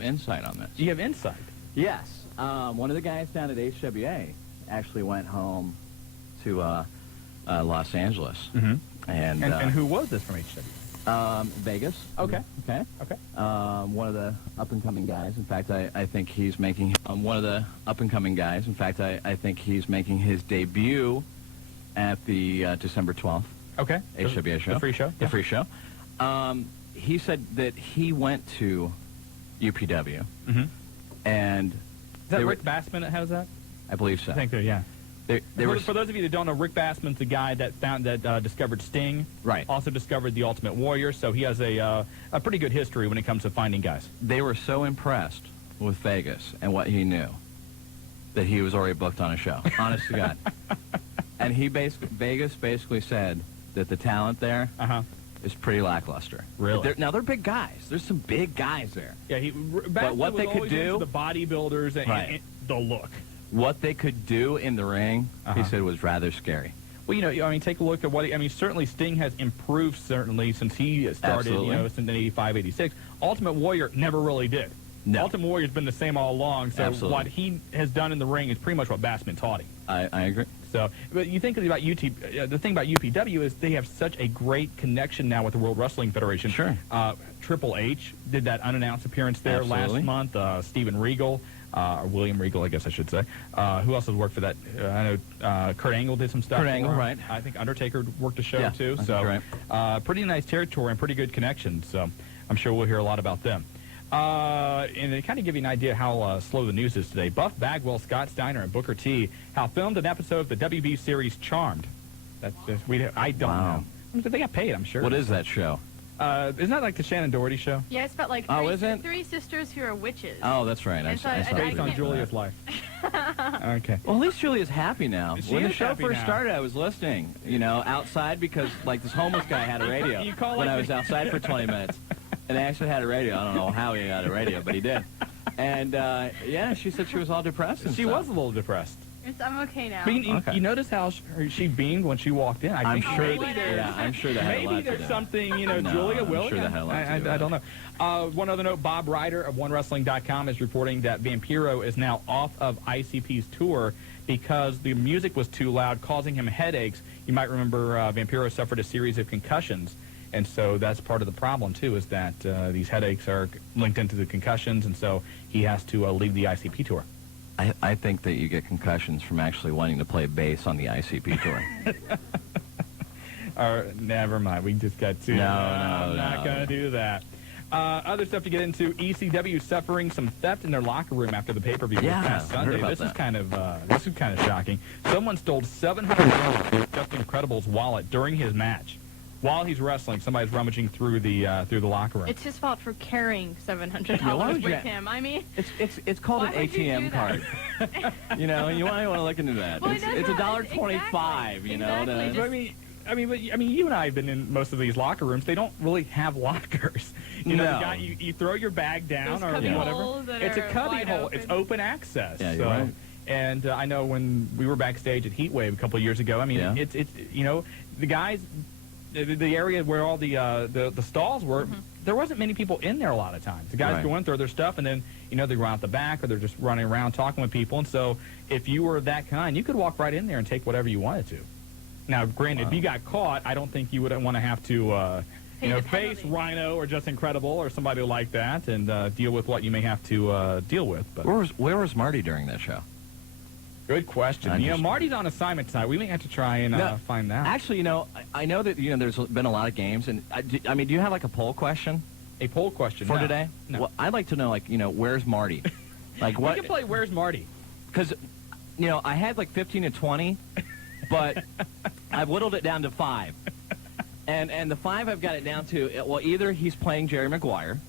insight on this. You have insight? Yes. One of the guys down at HWA actually went home to Los Angeles. Mm-hmm. And who was this from HWA? Vegas. Okay. Okay. Okay. One of the up-and-coming guys. In fact, I think he's making one of the up-and-coming guys. In fact, I think he's making his debut at the December 12th. Okay. HWA show. The free show. The free show. He said that he went to UPW, mm-hmm. and is that Rick Bassman that has that? I believe so. I think yeah. For those of you that don't know, Rick Bassman's the guy that discovered Sting. Right. Also discovered the Ultimate Warrior, so he has a pretty good history when it comes to finding guys. They were so impressed with Vegas and what he knew that he was already booked on a show. Honest to God. And Vegas basically said that the talent there is pretty lackluster. Really? Now they're big guys. There's some big guys there. Yeah. But what they could do, the bodybuilders and the look. What they could do in the ring, he said, was rather scary. Well, I mean, take a look at certainly Sting has improved, certainly, since he started, Absolutely. Since 85, 86. Ultimate Warrior never really did. No. Ultimate Warrior's been the same all along, so Absolutely. what he has done in the ring is pretty much what Bassman taught him. I agree. So, but you think about the thing about UPW is they have such a great connection now with the World Wrestling Federation. Sure. Triple H did that unannounced appearance there Absolutely. last month. Steven Regal. Or William Regal, I guess I should say. Who else has worked for that? I know Kurt Angle did some stuff. Kurt Angle, right. I think Undertaker worked a show, too. So, right. Pretty nice territory and pretty good connections. So, I'm sure we'll hear a lot about them. And to kind of give you an idea how slow the news is today, Buff Bagwell, Scott Steiner, and Booker T have filmed an episode of the WB series Charmed. That's just, I don't know. They got paid, I'm sure. What is that show? Isn't that like the Shannon Doherty show? Yeah, it's about like three sisters who are witches. Oh, that's right. It's based on Julia's life. Okay. Well, at least Julia's happy now. When the show first now. started, I was listening, outside because, like, this homeless guy had a radio when I was outside for 20 minutes. And they actually had a radio. I don't know how he got a radio, but he did. And, yeah, she said she was all depressed and She was a little depressed. I'm okay now. But you notice how she beamed when she walked in? I'm sure maybe that had a lot to do. There's something, Julia Willie. I'm sure that had a lot to do. I don't know. One other note, Bob Ryder of OneWrestling.com is reporting that Vampiro is now off of ICP's tour because the music was too loud, causing him headaches. You might remember Vampiro suffered a series of concussions. And so that's part of the problem, too, is that these headaches are linked into the concussions, and so he has to leave the ICP tour. I think that you get concussions from actually wanting to play bass on the ICP tour. Never mind. We just got to... I'm not going to do that. Other stuff to get into, ECW suffering some theft in their locker room after the pay-per-view this past Sunday. This is kind of shocking. Someone stole $700 from Justin Incredible's wallet during his match. While he's wrestling, somebody's rummaging through the locker room. It's his fault for carrying $700 with him. I mean, it's called an ATM card. You might want to look into that. Well, it's $1.25. Exactly. I mean, you and I have been in most of these locker rooms. They don't really have lockers. You throw your bag down or whatever. It's a cubby hole. It's open access. Yeah, you're right. And I know when we were backstage at Heatwave a couple of years ago. I mean, it's the guys. The area where all the stalls were, there wasn't many people in there a lot of times. The guys go in, throw their stuff, and then, they go out the back, or they're just running around talking with people. And so if you were that kind, you could walk right in there and take whatever you wanted to. Now, granted, if you got caught, I don't think you would want to have to, face Rhino or Just Incredible or somebody like that and deal with what you may have to deal with. But where was Marty during that show? Good question. Marty's on assignment tonight. We may have to try and find that. Actually, I know that there's been a lot of games, and I mean, do you have like a poll question? A poll question for today? No. Well, I'd like to know, where's Marty? Like what? We can play Where's Marty? Because, I had like 15 to 20, but I've whittled it down to 5, and the 5 I've got it down to. Well, either he's playing Jerry Maguire.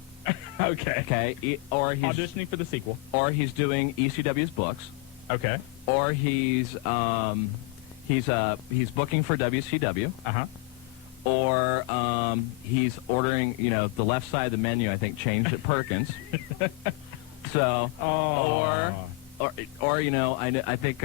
Okay. Or he's auditioning for the sequel. Or he's doing ECW's books. Okay. Or he's booking for WCW. Or he's ordering, the left side of the menu, I think, changed at Perkins. So, I think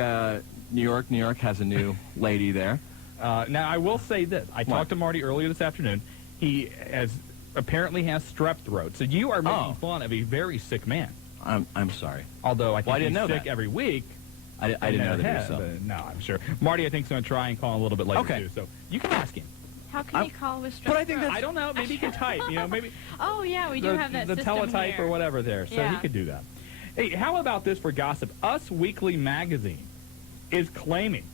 New York has a new lady there. Now, I will say this. I talked to Marty earlier this afternoon. He has apparently has strep throat. So you are making fun of a very sick man. I'm sorry. Although I think he's sick every week. I didn't know that he was so. No, I'm sure. Marty, I think, is going to try and call a little bit later, too. So you can ask him. How can he call with strep But I think I don't know. Maybe he can type. Maybe. Oh, yeah, we do have that the system teletype here. or whatever there. So he could do that. Hey, how about this for gossip? Us Weekly Magazine is claiming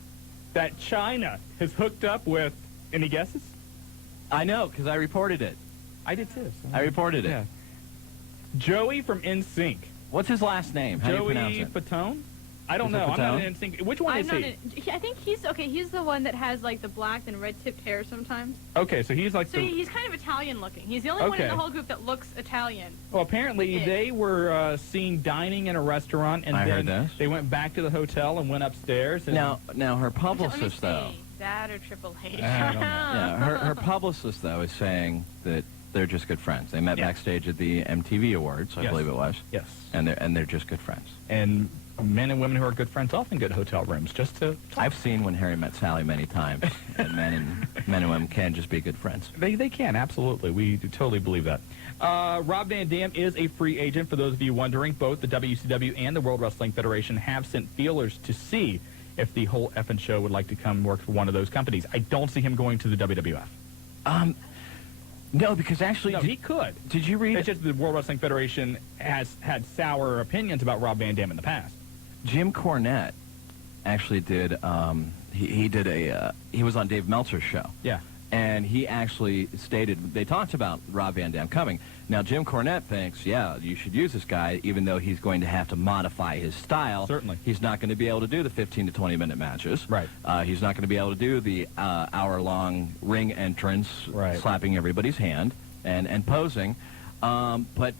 that China has hooked up with, any guesses? I know, because I reported it. I did too. So I reported it. Joey from NSYNC. What's his last name? How do you pronounce it? Fatone? I don't know. I'm not in NSYNC. Which one is he? I think he's the one that has like the black and red tipped hair sometimes. Okay, so he's like he's kind of Italian looking. He's the only one in the whole group that looks Italian. Well, apparently they were seen dining in a restaurant, and then they went back to the hotel and went upstairs. And now her publicist though. That or Triple H. I don't know. Yeah, her publicist though is saying that they're just good friends. They met backstage at the MTV Awards, I believe it was. Yes. And they're just good friends. And men and women who are good friends often get hotel rooms just to talk. I've seen When Harry Met Sally many times, and men and women can just be good friends. They can, absolutely. We totally believe that. Rob Van Dam is a free agent, for those of you wondering. Both the WCW and the World Wrestling Federation have sent feelers to see if the whole effing show would like to come work for one of those companies. I don't see him going to the WWF. No, because actually... No, he could. Did you read... It's just the World Wrestling Federation has had sour opinions about Rob Van Dam in the past. Jim Cornette actually did... he was on Dave Meltzer's show. Yeah. And he actually stated... They talked about Rob Van Dam coming. Now, Jim Cornette thinks, yeah, you should use this guy, even though he's going to have to modify his style. Certainly. He's not going to be able to do the 15 to 20-minute matches. Right. He's not going to be able to do the hour-long ring entrance, slapping everybody's hand and posing. But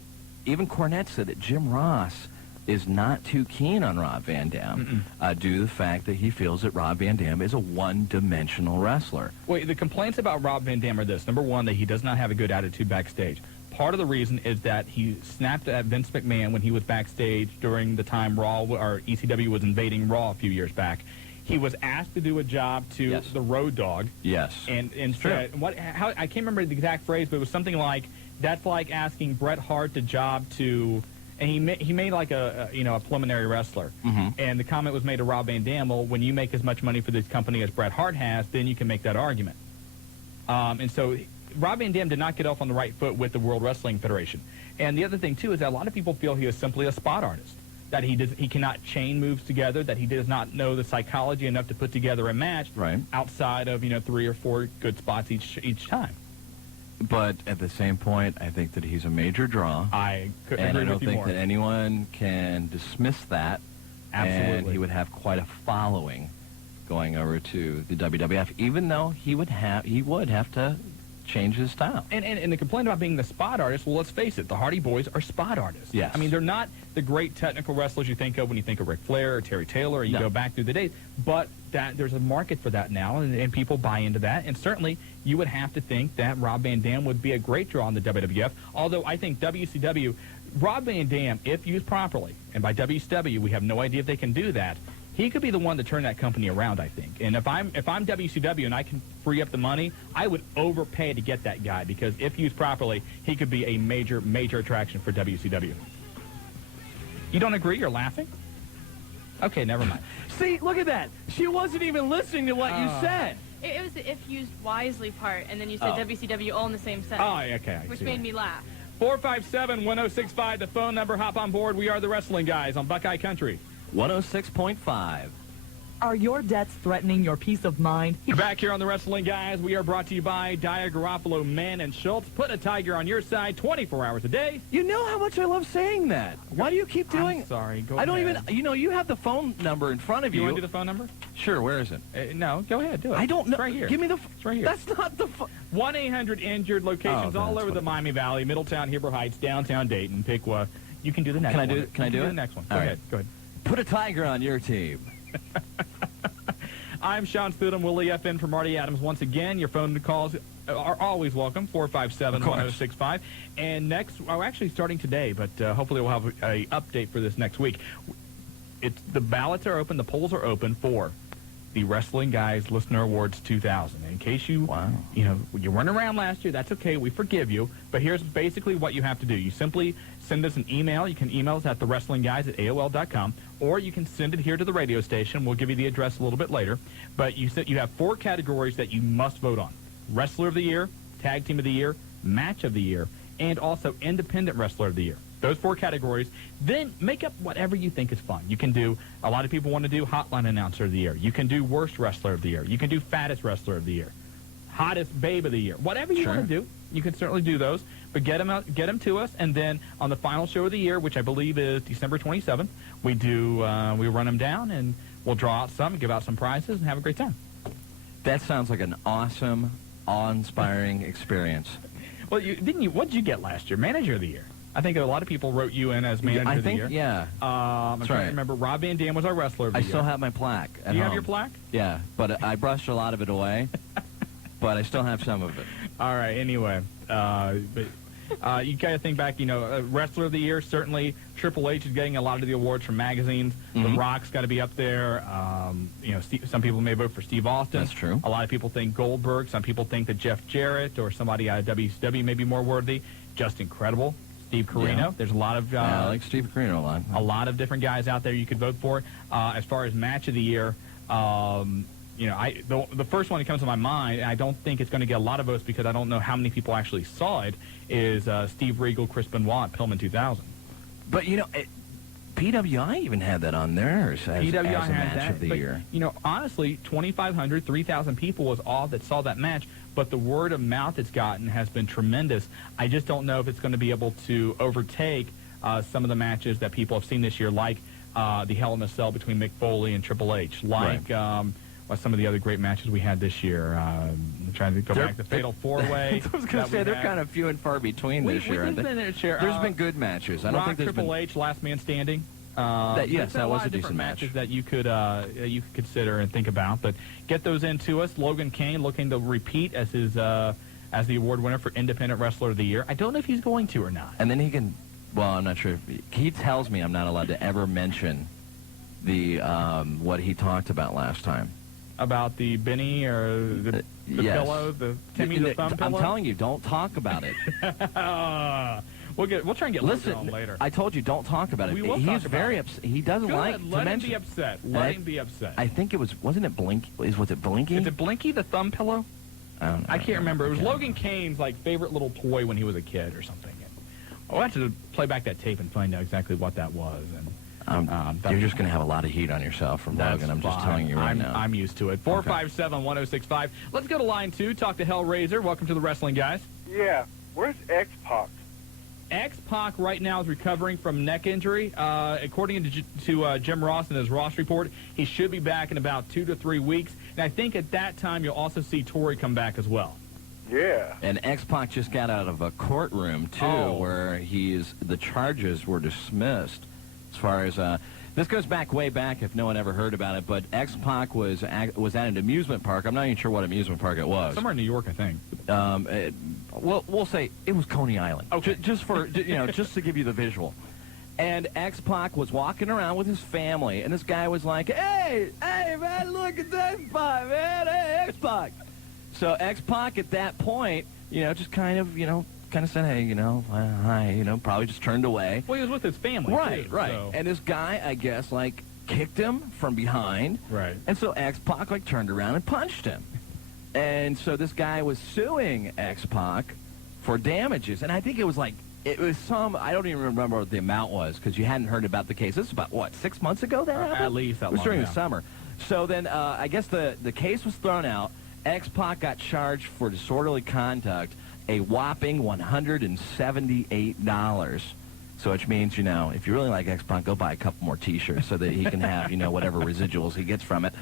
even Cornette said that Jim Ross is not too keen on Rob Van Dam due to the fact that he feels that Rob Van Dam is a one-dimensional wrestler. Wait, the complaints about Rob Van Dam are this. Number one, that he does not have a good attitude backstage. Part of the reason is that he snapped at Vince McMahon when he was backstage during the time Raw or ECW was invading Raw a few years back. He was asked to do a job to the Road Dogg. Yes. And said, I can't remember the exact phrase, but it was something like, that's like asking Bret Hart to job to... And he made like a preliminary wrestler. And the comment was made to Rob Van Dam, well, when you make as much money for this company as Bret Hart has, then you can make that argument. And so Rob Van Dam did not get off on the right foot with the World Wrestling Federation. And the other thing, too, is that a lot of people feel he is simply a spot artist, that he cannot chain moves together, that he does not know the psychology enough to put together a match outside of 3 or 4 good spots each time. But at the same point, I think that he's a major draw. I couldn't agree agree with you more. And I don't think that anyone can dismiss that. Absolutely. And he would have quite a following going over to the WWF, even though he would have to change his style. And the complaint about being the spot artist, well, let's face it, the Hardy Boys are spot artists. Yes. I mean, they're not the great technical wrestlers you think of when you think of Ric Flair or Terry Taylor, or you go back through the days. But there's a market for that now, and people buy into that. And certainly, you would have to think that Rob Van Dam would be a great draw in the WWF. Although I think WCW, Rob Van Dam, if used properly, and by WCW, we have no idea if they can do that, he could be the one to turn that company around, I think. And if I'm WCW and I can free up the money, I would overpay to get that guy, because if used properly, he could be a major, major attraction for WCW. You don't agree? You're laughing? Okay, never mind. See, look at that. She wasn't even listening to what you said. It was the if used wisely part, and then you said WCW all in the same sentence. Oh, okay. Which made me laugh. 457-1065, the phone number. Hop on board. We are the Wrestling Guys on Buckeye Country. 106.5. Are your debts threatening your peace of mind? You're back here on the Wrestling Guys. We are brought to you by Dyer, Garofalo, Mann, and Schultz. Put a tiger on your side 24 hours a day. You know how much I love saying that. Why do you keep doing... I'm sorry. Go I don't ahead. even... you have the phone number in front of you. You want to do the phone number? Sure, where is it? No, go ahead. Do it. I don't know. It's right here. Give me the... It's right here. That's not the... 1-800-INJURED, locations all over the Miami Valley, Middletown, Heber Heights, downtown Dayton. Pick one. You can do the next one. Can I do it? The next one. All Go right. ahead. Go ahead. Put a tiger on your team. I'm Shawn Studham, Willie FM for Marty Adams. Once again, your phone calls are always welcome, 457-1065. And next, actually starting today, but hopefully we'll have an update for this next week. The ballots are open, the polls are open for the Wrestling Guys Listener Awards 2000. In case you weren't around last year, that's okay. We forgive you. But here's basically what you have to do. You simply send us an email. You can email us at thewrestlingguys@AOL.com, or you can send it here to the radio station. We'll give you the address a little bit later. But you have 4 categories that you must vote on: Wrestler of the Year, Tag Team of the Year, Match of the Year, and also Independent Wrestler of the Year. Those 4 categories. Then make up whatever you think is fun. You can do, a lot of people want to do Hotline Announcer of the Year. You can do Worst Wrestler of the Year. You can do Fattest Wrestler of the Year. Hottest Babe of the Year. Whatever you want to do, you can certainly do those. But get them to us, and then on the final show of the year, which I believe is December 27th, we run them down, and we'll draw out some, give out some prizes, and have a great time. That sounds like an awesome, awe-inspiring experience. Well, what did you get last year? Manager of the Year. I think a lot of people wrote you in as Manager of the Year. Yeah. I'm trying to remember. Rob Van Dam was our Wrestler of the Year. I still have my plaque at home. Do you have your plaque? Yeah, but I brushed a lot of it away, but I still have some of it. All right, anyway. You got to think back, Wrestler of the Year, certainly Triple H is getting a lot of the awards from magazines. The Rock's got to be up there. Some people may vote for Steve Austin. That's true. A lot of people think Goldberg. Some people think that Jeff Jarrett or somebody out of WCW may be more worthy. Just incredible. Steve Corino. Yeah. There's a lot of... I like Steve Corino a lot. A lot of different guys out there you could vote for. As far as Match of the Year... the first one that comes to my mind, and I don't think it's going to get a lot of votes because I don't know how many people actually saw it, is Steve Regal, Chris Benoit, Pillman 2000. But, PWI even had that on theirs as a match of the year. Honestly, 2,500, 3,000 people was all that saw that match, but the word of mouth it's gotten has been tremendous. I just don't know if it's going to be able to overtake some of the matches that people have seen this year, like the Hell in a Cell between Mick Foley and Triple H, like some of the other great matches we had this year. I'm trying to go back to Fatal 4-Way. I was going to say, they're kind of few and far between this year. There's been good matches. I don't think there's Triple H, Last Man Standing. Yes, that was a decent match. Matches that you could consider and think about. But get those into us. Logan Kane looking to repeat as the award winner for Independent Wrestler of the Year. I don't know if he's going to or not. And then he can... Well, I'm not sure. He tells me I'm not allowed to ever mention the what he talked about last time. About the Benny or the pillow, the Timmy the thumb pillow? I'm telling you, don't talk about it. We'll try and get Logan on later. I told you, don't talk about it. We will He's very upset. He doesn't like to mention. Let him be upset. Let him be upset. I think it wasn't it Blinky? Was it Blinky? Is it Blinky the thumb pillow? I don't know. I can't remember. It was Logan Kane's favorite little toy when he was a kid or something. I'll have to play back that tape and find out exactly what that was. And you're just going to have a lot of heat on yourself from Logan. I'm just telling you right now. I'm used to it. 457-1065. Let's go to line 2. Talk to Hellraiser. Welcome to the Wrestling Guys. Yeah. Where's X-Pac? X-Pac right now is recovering from neck injury. According to Jim Ross in his Ross report, he should be back in about 2 to 3 weeks. And I think at that time you'll also see Torrie come back as well. Yeah. And X-Pac just got out of a courtroom, too, where the charges were dismissed. As far as, this goes way back if no one ever heard about it, but X-Pac was at an amusement park. I'm not even sure what amusement park it was. Somewhere in New York, I think. We'll say it was Coney Island. Okay. Just for, just to give you the visual. And X-Pac was walking around with his family, and this guy was like, hey, man, look at X-Pac, man, hey, X-Pac. So X-Pac at that point, just kind of said, hey, hi, probably just turned away. Well, he was with his family, right, too, right. So. And this guy, I guess, kicked him from behind. Right. And so X-Pac, turned around and punched him. And so this guy was suing X-Pac for damages. And I think it was I don't even remember what the amount was because you hadn't heard about the case. This was about, 6 months ago that happened? At least that long. It was during the summer. So then I guess the case was thrown out. X-Pac got charged for disorderly conduct, a whopping $178. So which means, if you really like X-Pac, go buy a couple more T-shirts so that he can have, whatever residuals he gets from it.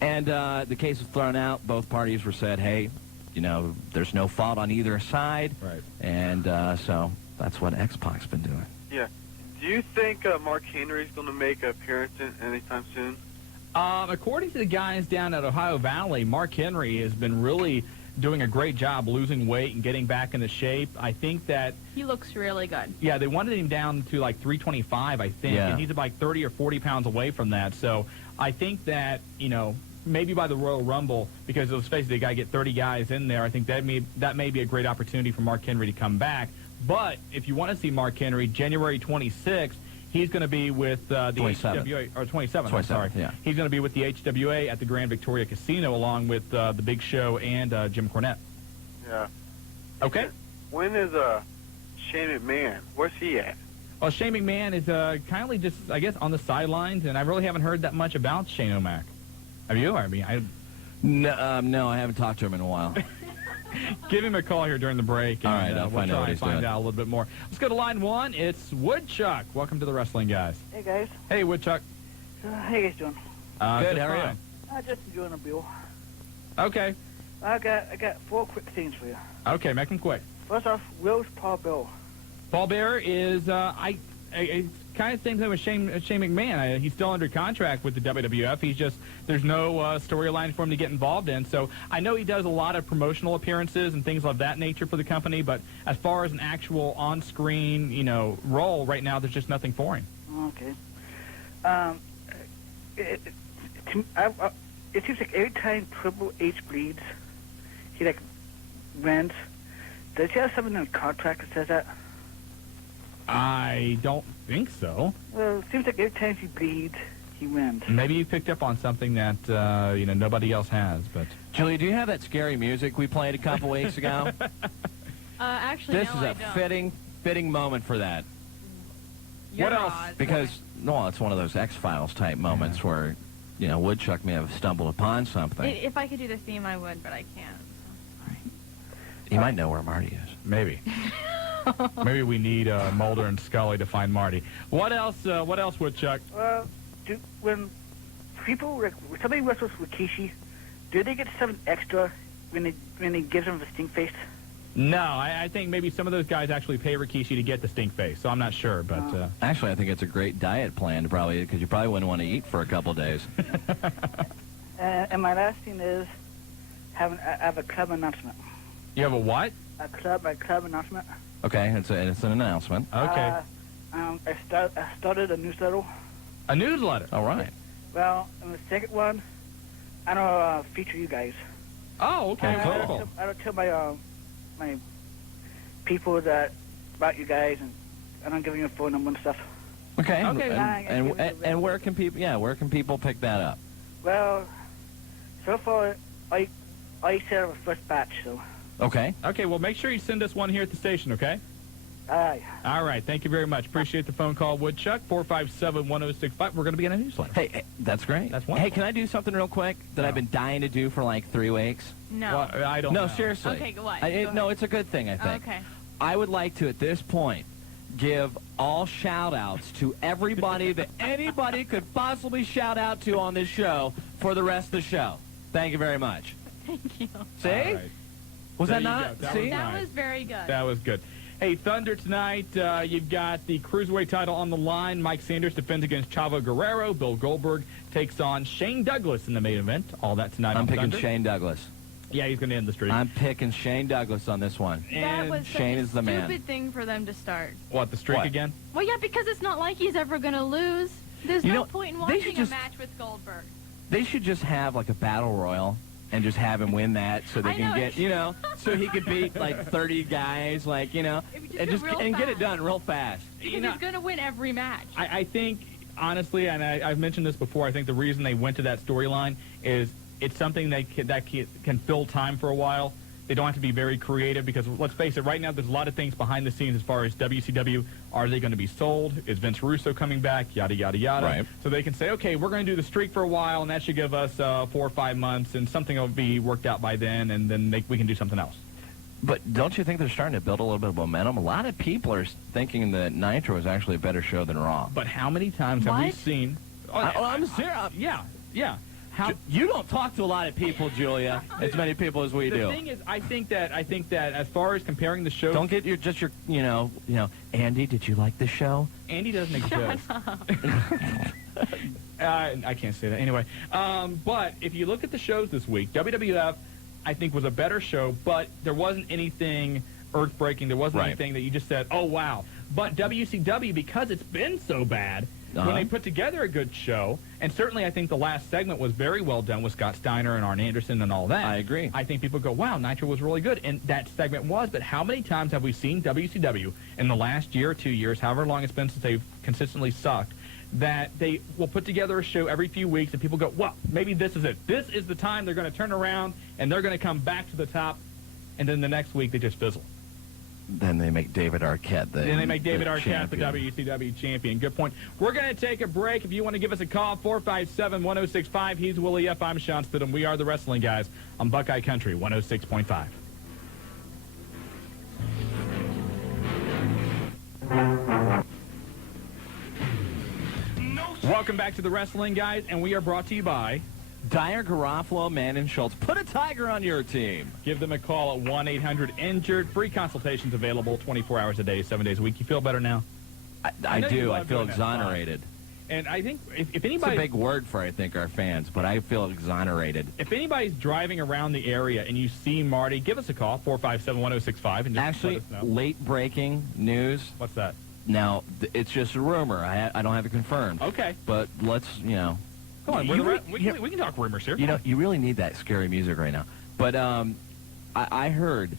And the case was thrown out. Both parties were said, hey, there's no fault on either side. Right. And so that's what X-Pac's been doing. Yeah. Do you think Mark Henry's going to make an appearance anytime soon? According to the guys down at Ohio Valley, Mark Henry has been really doing a great job losing weight and getting back into shape. I think that... He looks really good. Yeah, they wanted him down to 325, I think, and he's about 30 or 40 pounds away from that. So I think that, maybe by the Royal Rumble, because let's face it, they got to get 30 guys in there. I think that may be a great opportunity for Mark Henry to come back. But if you want to see Mark Henry, January 26th, he's going to be with the 27th. HWA, or 27th, I'm sorry. Yeah. He's going to be with the HWA at the Grand Victoria Casino, along with the Big Show and Jim Cornette. Yeah. Okay. When is Shane McMahon? Where's he at? Well, Shane McMahon is kindly just, I guess, on the sidelines, and I really haven't heard that much about Shane O'Mac. Have you? I mean, No, I haven't talked to him in a while. give him a call here during the break. All right, I'll we'll find out what he's find doing. out a little bit more. Let's go to line one. It's Woodchuck. Welcome to the Wrestling Guys. Hey, guys. Hey, Woodchuck. How you guys doing? Good, just how are you? fine. Just enjoying a bill. Okay. I got 4 quick things for you. Okay, make them quick. First off, Will's Paul Bill. Paul Bearer is, kind of same thing with Shane McMahon. He's still under contract with the WWF. He's just, there's no storyline for him to get involved in. So I know he does a lot of promotional appearances and things of that nature for the company, but as far as an actual on-screen, role right now, there's just nothing for him. Okay. It seems like every time Triple H bleeds, he wins. Does he have something in the contract that says that? I don't think so. Well, it seems like every time he bleeds, he wins. Maybe you picked up on something that nobody else has. But Julie, do you have that scary music we played a couple weeks ago? Actually, This no, is I a don't. fitting moment for that. You're What else? odd. Because, no, it's one of those X-Files type moments where, Woodchuck may have stumbled upon something. If I could do the theme, I would, but I can't. He might know where Marty is. maybe. Maybe we need Mulder and Scully to find Marty. What else, Woodchuck? When somebody wrestles with Rikishi, do they get something extra when they give them the stink face? No, I think maybe some of those guys actually pay Rikishi to get the stink face, so I'm not sure. But Actually, I think it's a great diet plan, because you probably wouldn't want to eat for a couple days. And my last thing is, I have a club announcement. you have a what? A club announcement. Okay, it's an announcement. Okay. I started a newsletter. A newsletter. All right. Well, in the second one, I don't feature you guys. Oh, okay. I Cool. don't tell my people about you guys, and I don't give you a phone number and stuff. Okay. Okay. And where can people? Yeah, where can people pick that up? Well, so far I set up a first batch, so. Okay. Okay, well, make sure you send us one here at the station, okay? Aye. All right, thank you very much. Appreciate the phone call, Woodchuck, 457-1065. We're going to be in a newsletter. Hey, that's great. That's wonderful. Hey, can I do something real quick that I've been dying to do for like 3 weeks? No. Well, I don't know. No, seriously. Okay, go on. No, it's a good thing, I think. Okay. I would like to, at this point, give all shout-outs to everybody that anybody could possibly shout out to on this show for the rest of the show. Thank you very much. Thank you. See? All right. Was There that you not? go. That See? was That nice. was very good. That was good. Hey, Thunder tonight, you've got the Cruiserweight title on the line. Mike Sanders defends against Chavo Guerrero. Bill Goldberg takes on Shane Douglas in the main event. All that tonight I'm on picking Thunder. Shane Douglas. Yeah, he's going to end the streak. I'm picking Shane Douglas on this one. That And was Shane such is the a man. stupid thing for them to start. What, the streak What? again? Well, yeah, because it's not like he's ever going to lose. There's You no know, point in they should watching just- a match with Goldberg. They should just have like a battle royal and just have him win that so they I can know. get, so he could beat like 30 guys, like, It would just and go real get it fast. done real fast. Because he's going to win every match. I think, honestly, and I've mentioned this before, I think the reason they went to that storyline is it's something that can fill time for a while. They don't have to be very creative because, let's face it, right now there's a lot of things behind the scenes as far as WCW. Are they going to be sold? Is Vince Russo coming back? Yada, yada, yada. Right. So they can say, okay, we're going to do the streak for a while, and that should give us 4 or 5 months, and something will be worked out by then, and then we can do something else. But don't you think they're starting to build a little bit of momentum? A lot of people are thinking that Nitro is actually a better show than Raw. But how many times have we What? seen... I'm serious. Yeah. How... You don't talk to a lot of people, Julia, as many people as we The do. thing is, I think that as far as comparing the shows... Don't get your Andy, did you like the show? Andy doesn't exist. I can't say that. Anyway, but if you look at the shows this week, WWF, I think, was a better show, but there wasn't anything earth-breaking. There wasn't Right. anything that you just said, oh, wow. But WCW, because it's been so bad, when they put together a good show, and certainly I think the last segment was very well done with Scott Steiner and Arn Anderson and all that. I agree. I think people go, wow, Nitro was really good, and that segment was, but how many times have we seen WCW in the last year or 2 years, however long it's been since they've consistently sucked, that they will put together a show every few weeks, and people go, well, maybe this is it. This is the time they're going to turn around, and they're going to come back to the top, and then the next week they just fizzle. Then they make David Arquette the WCW champion. Good point. We're going to take a break. If you want to give us a call, 457-1065. He's Willie F. I'm Shawn Stidham. We are the Wrestling Guys on Buckeye Country 106.5. Welcome back to the Wrestling Guys, and we are brought to you by Dyer, Garofalo, Manning, Schultz. Put a Tiger on your team. Give them a call at 1-800-INJURED. Free consultations available 24 hours a day, 7 days a week. You feel better now? I know you do. love I feel doing that. exonerated. And I think if It's anybody... a big word for, I think, our fans, but I feel exonerated. If anybody's driving around the area and you see Marty, give us a call, 457-1065. And just Actually, let us know. late-breaking news. What's that? Now, it's just a rumor. I don't have it confirmed. Okay. But let's, Come on, we can talk rumors here. You really need that scary music right now. But I heard,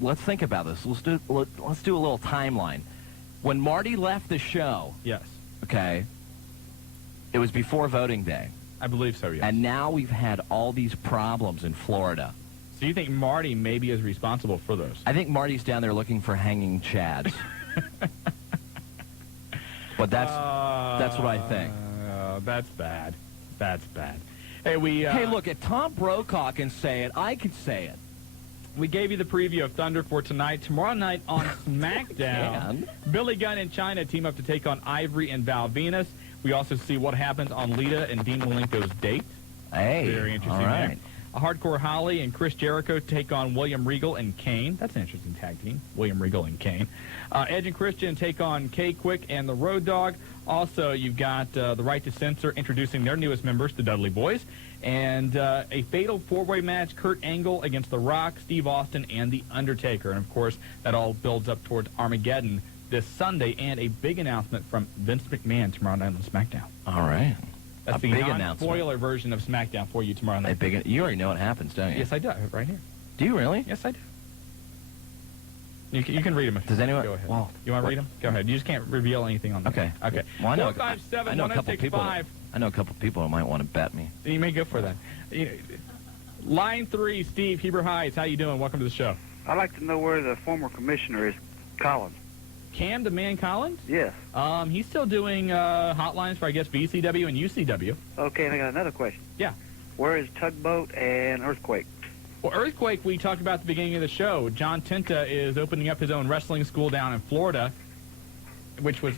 let's think about this. Let's do a little timeline. When Marty left the show, Yes. okay, it was before voting day. I believe so, yes. And now we've had all these problems in Florida. So you think Marty maybe is responsible for those? I think Marty's down there looking for hanging chads. But that's what I think. That's bad. That's bad. Hey, Hey, look, if Tom Brokaw can say it, I can say it. We gave you the preview of Thunder for tonight. Tomorrow night on SmackDown, And? Billy Gunn and Chyna team up to take on Ivory and Val Venus. We also see what happens on Lita and Dean Malenko's date. Hey, Very interesting all right. there. A Hardcore Holly and Chris Jericho take on William Regal and Kane. That's an interesting tag team, William Regal and Kane. Edge and Christian take on Kay Quick and the Road Dogg. Also, you've got the Right to Censor introducing their newest members, the Dudley Boys. And a fatal four-way match, Kurt Angle against The Rock, Steve Austin, and The Undertaker. And, of course, that all builds up towards Armageddon this Sunday. And a big announcement from Vince McMahon tomorrow night on SmackDown. All right. That's A the big announcement. non-spoiler version of SmackDown for you tomorrow night. You already know what happens, don't you? Yes, I do. I have it right here. Do you really? Yes, I do. You can read them. Does anyone? Go ahead. Well, you want to read them? Go ahead. You just can't reveal anything on them. Okay. Okay. Well, I know, 457 I know a couple people. 1065. I know a couple people who might want to bet me. You may go for that. Line 3, Steve, Heber Heights. How you doing? Welcome to the show. I'd like to know where the former commissioner is, Collins. Cam the Man Collins? Yes. He's still doing hotlines for, I guess, VCW and UCW. Okay, and I got another question. Yeah. Where is Tugboat and Earthquake? Well, Earthquake, we talked about at the beginning of the show. John Tenta is opening up his own wrestling school down in Florida, which was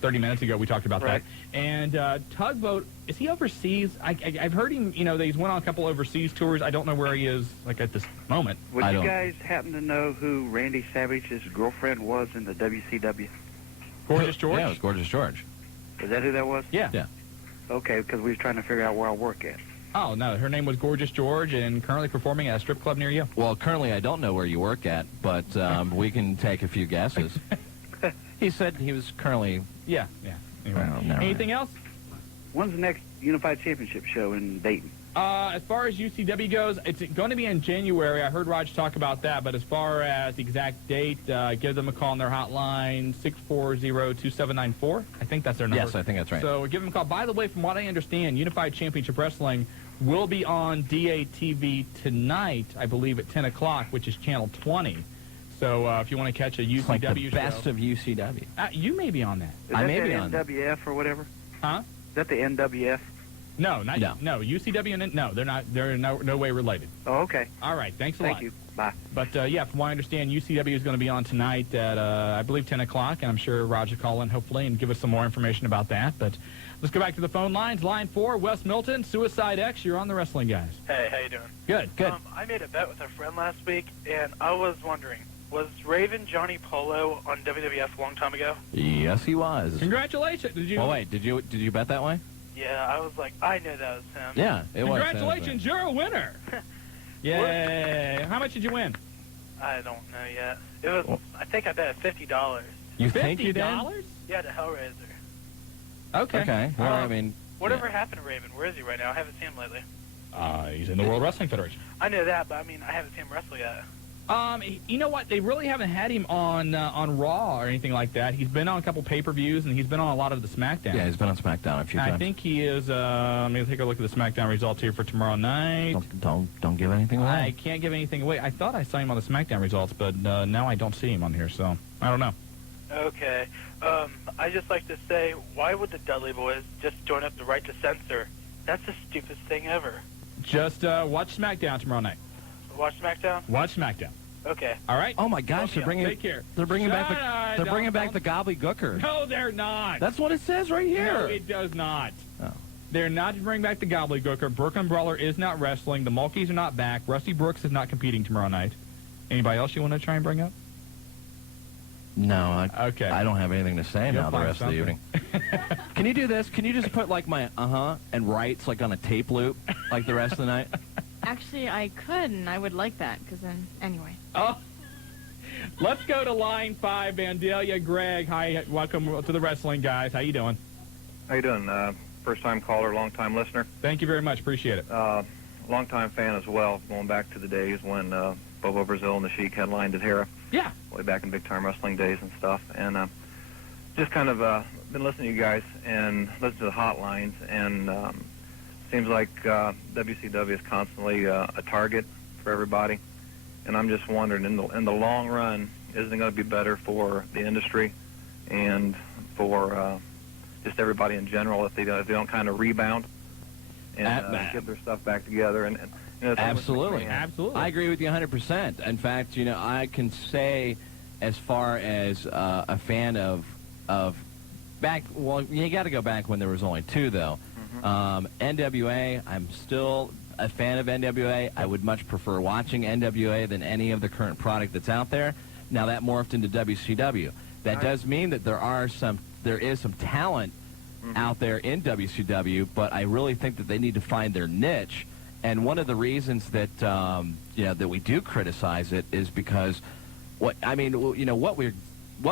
30 minutes ago we talked about Right. that. And Tugboat, is he overseas? I've heard him, that he's went on a couple overseas tours. I don't know where he is, at this moment. Would I you don't. guys happen to know who Randy Savage's girlfriend was in the WCW? Gorgeous George? Yeah, it was Gorgeous George. Is that who that was? Yeah. Yeah. Okay, because we was trying to figure out where I work at. Oh, no, her name was Gorgeous George and currently performing at a strip club near you. Well, currently I don't know where you work at, but we can take a few guesses. He said he was currently... Yeah. Anyway. Oh, never Anything else? When's the next Unified Championship show in Dayton? As far as UCW goes, it's going to be in January. I heard Raj talk about that, but as far as the exact date, give them a call on their hotline, 640-2794. I think that's their number. Yes, I think that's right. So give them a call. By the way, from what I understand, Unified Championship Wrestling will be on DATV tonight, I believe, at 10 o'clock, which is Channel 20. So if you want to catch a UCW It's like the show... best of UCW. you may be on that. Is I that may the be on that. NWF or whatever? Huh? Is that the NWF? No, not No. UCW and no, they're not. They're no way related. Oh, okay. All right, thanks a lot. Thank you. Bye. But yeah, from what I understand, UCW is going to be on tonight at I believe 10 o'clock, and I'm sure Raj will call in hopefully and give us some more information about that. But let's go back to the phone lines. Line 4, Wes Milton, Suicide X. You're on the Wrestling Guys. Hey, how you doing? Good. I made a bet with a friend last week, and I was wondering, was Raven Johnny Polo on WWF a long time ago? Yes, he was. Congratulations! Did you? Well, wait, did you bet that way? Yeah, I was like, I knew that was him. Yeah, it was. Congratulations, you're a winner. Yay! How much did you win? I don't know yet. It was. I think I bet $50. You think you did? $50? Yeah, to Hellraiser. Okay. Okay. Well, I mean, Whatever happened to Raven? Where is he right now? I haven't seen him lately. He's in the World Wrestling Federation. I know that, but I mean, I haven't seen him wrestle yet. You know what? They really haven't had him on Raw or anything like that. He's been on a couple pay-per-views, and he's been on a lot of the SmackDown. Yeah, he's been on SmackDown a few times. I think he is. Let me take a look at the SmackDown results here for tomorrow night. Don't give anything away. I can't give anything away. I thought I saw him on the SmackDown results, but now I don't see him on here, so I don't know. Okay. I just like to say, why would the Dudley Boys just join up the right to censor? That's the stupidest thing ever. Just watch SmackDown tomorrow night. Watch SmackDown? Watch SmackDown. Okay. All right. Oh my gosh, they're bringing. Take care. They're bringing Shut back the. They're bringing back the gobbledygooker. No, they're not. That's what it says right here. No, it does not. Oh. They're not to bring back the gobbledygooker. Brooke and Brawler is not wrestling. The Mulkeys are not back. Rusty Brooks is not competing tomorrow night. Anybody else you want to try and bring up? No, Okay. I don't have anything to say You'll now the find rest of the evening. Can you do this? Can you just put like my and rights like on a tape loop like the rest of the night? Actually, I could, and I would like that, because then, anyway. Oh. Let's go to line 5, Vandalia. Greg, hi, welcome to the Wrestling Guys. How you doing? How you doing? First-time caller, long-time listener. Thank you very much. Appreciate it. Long-time fan as well, going back to the days when Bobo Brazil and the Sheik headlined at Hera. Yeah. Way back in big-time wrestling days and stuff. And just kind of been listening to you guys and listening to the hotlines, and seems like WCW is constantly a target for everybody. And I'm just wondering, in the long run, isn't it going to be better for the industry and for just everybody in general if they don't kind of rebound and get their stuff back together? And you know, Absolutely. Absolutely. I agree with you 100%. In fact, you know, I can say, as far as a fan of back, well, you got to go back when there was only two, though. NWA, I'm still a fan of NWA. I would much prefer watching NWA than any of the current product that's out there. Now that morphed into WCW. That does mean that there is some talent out there in WCW, but I really think that they need to find their niche. And one of the reasons that that we do criticize it is because what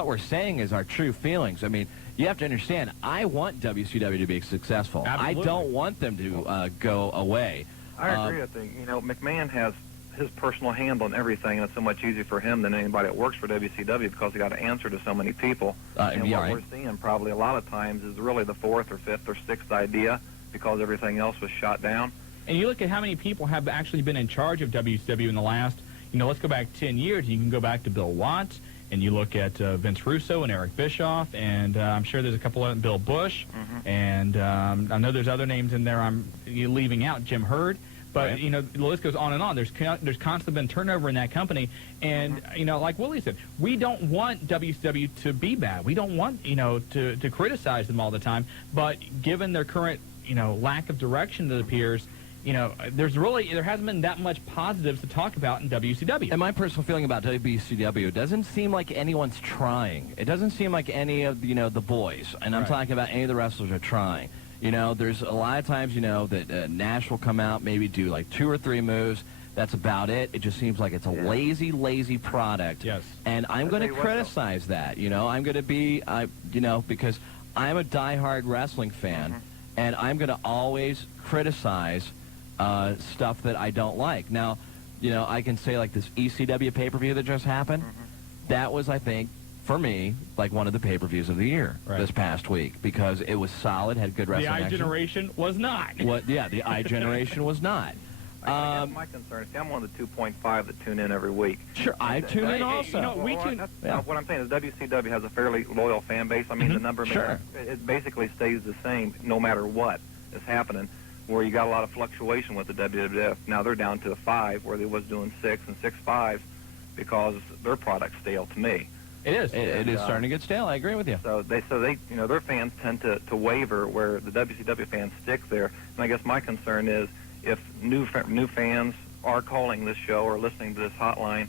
we're saying is our true feelings. I mean, you have to understand, I want WCW to be successful. Absolutely. I don't want them to go away. I agree. I think, McMahon has his personal handle on everything, and it's so much easier for him than anybody that works for WCW because he got to answer to so many people. And what we're seeing probably a lot of times is really the fourth or fifth or sixth idea because everything else was shot down. And you look at how many people have actually been in charge of WCW in the last, let's go back 10 years. You can go back to Bill Watts, and you look at Vince Russo and Eric Bischoff, and I'm sure there's a couple of Bill Bush, and I know there's other names in there I'm leaving out, Jim Hurd. But, the list goes on and on. There's constantly been turnover in that company. And, like Willie said, we don't want WCW to be bad. We don't want, to criticize them all the time. But given their current, lack of direction that appears, there hasn't been that much positives to talk about in WCW. And my personal feeling about WCW, it doesn't seem like anyone's trying. It doesn't seem like any of, the boys, and I'm talking about any of the wrestlers are trying. There's a lot of times, that Nash will come out, maybe do like 2 or 3 moves. That's about it. It just seems like it's a lazy product. Yes. And I'm going to criticize that. I'm going to be, because I'm a diehard wrestling fan, and I'm going to always criticize stuff that I don't like. Now, I can say like this ECW pay-per-view that just happened, that was, I think, for me, like one of the pay-per-views of the year this past week because it was solid, had good wrestling action. The I-Generation was not. The I-Generation was not. I guess my concern is I'm one of the 2.5 that tune in every week. Sure, I tune in also. What I'm saying is WCW has a fairly loyal fan base. I mean, the number it basically stays the same no matter what is happening, where you got a lot of fluctuation with the WWF. Now they're down to 5 where they was doing 6 and 6.5 because their product's stale to me. It is. It is starting to get stale. I agree with you. So they, their fans tend to waver where the WCW fans stick there. And I guess my concern is if new fans are calling this show or listening to this hotline,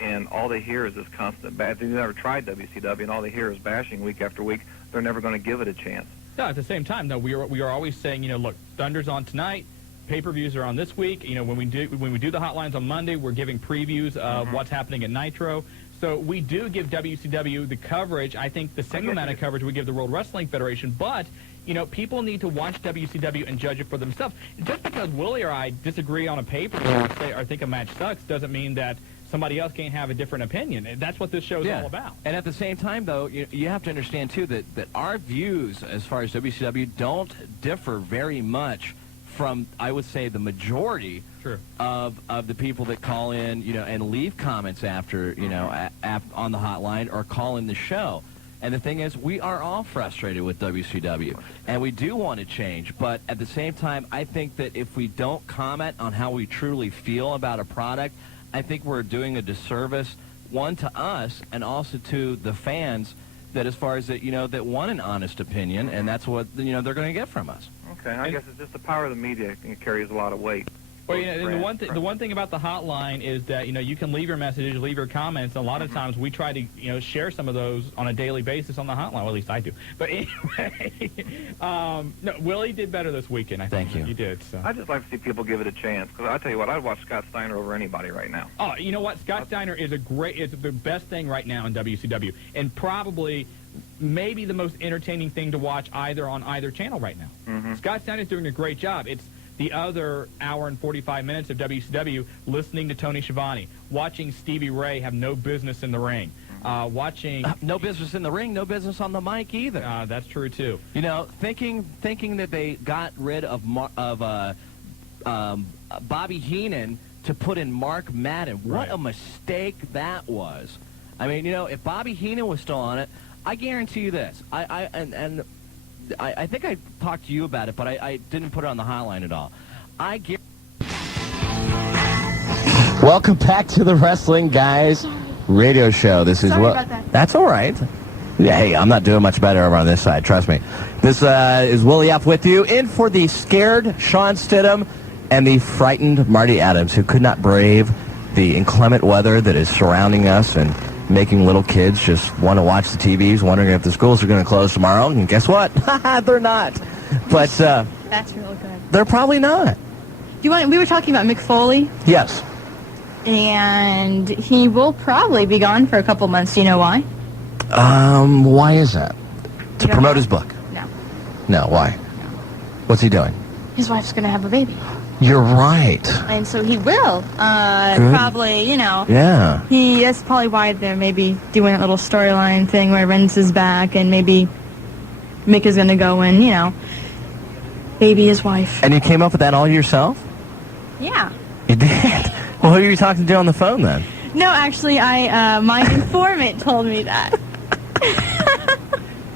and all they hear is this constant if they've never tried WCW and all they hear is bashing week after week, they're never going to give it a chance. No, at the same time, though, we are always saying, look, Thunder's on tonight. pay-per-views are on this week. You know, when we do the hotlines on Monday, we're giving previews of what's happening at Nitro. So we do give WCW the coverage. I think the same amount of coverage we give the World Wrestling Federation, but you know, people need to watch WCW and judge it for themselves. Just because Willie or I disagree on a pay-per-view or think a match sucks doesn't mean that somebody else can't have a different opinion. That's what this show is all about. And at the same time, though, you have to understand, too, that our views as far as WCW don't differ very much from, I would say, the majority of the people that call in, you know, and leave comments after, you know, on the hotline or call in the show. And the thing is, we are all frustrated with WCW, and we do want to change. But at the same time, I think that if we don't comment on how we truly feel about a product, I think we're doing a disservice, one, to us, and also to the fans that as far as that, you know, that want an honest opinion, and that's what, you know, they're going to get from us. Okay, I guess it's just the power of the media. It carries a lot of weight. Well, you know, and the one thing about the hotline is that, you know, you can leave your messages, leave your comments. And a lot of times we try to, you know, share some of those on a daily basis on the hotline. Well, at least I do. But anyway, no, Willie did better this weekend. I think. Thank you. You did. So. I just like to see people give it a chance. Because I tell you what, I'd watch Scott Steiner over anybody right now. Oh, you know what? Scott Steiner is it's the best thing right now in WCW, and probably maybe the most entertaining thing to watch on either channel right now. Scott Steiner's doing a great job. It's the other hour and 45 minutes of WCW, listening to Tony Schiavone, watching Stevie Ray have no business in the ring, watching... no business in the ring, no business on the mic either. That's true, too. You know, thinking that they got rid of Bobby Heenan to put in Mark Madden. What a mistake that was. I mean, you know, if Bobby Heenan was still on it, I guarantee you this. I think I talked to you about it, but I didn't put it on the hotline at all. Welcome back to the Wrestling Guys radio show. This is about that. That's all right. Yeah, hey, I'm not doing much better over on this side, trust me. This is Willie up with you, in for the scared Shawn Stidham and the frightened Marty Adams, who could not brave the inclement weather that is surrounding us and making little kids just want to watch the TVs, wondering if the schools are going to close tomorrow. And guess what? They're not. But that's really good. They're probably not. We were talking about Mick Foley, Yes. and he will probably be gone for a couple months. Do you know why? Why is that? To promote his book? No. No, why? No. What's he doing? His wife's going to have a baby. You're right. And so he will. Probably, you know. Yeah. That's probably why they're maybe doing that little storyline thing where Vince is back and maybe Mick is going to go and, you know, baby his wife. And you came up with that all yourself? Yeah. You did? Well, who are you talking to on the phone then? No, actually, my informant told me that.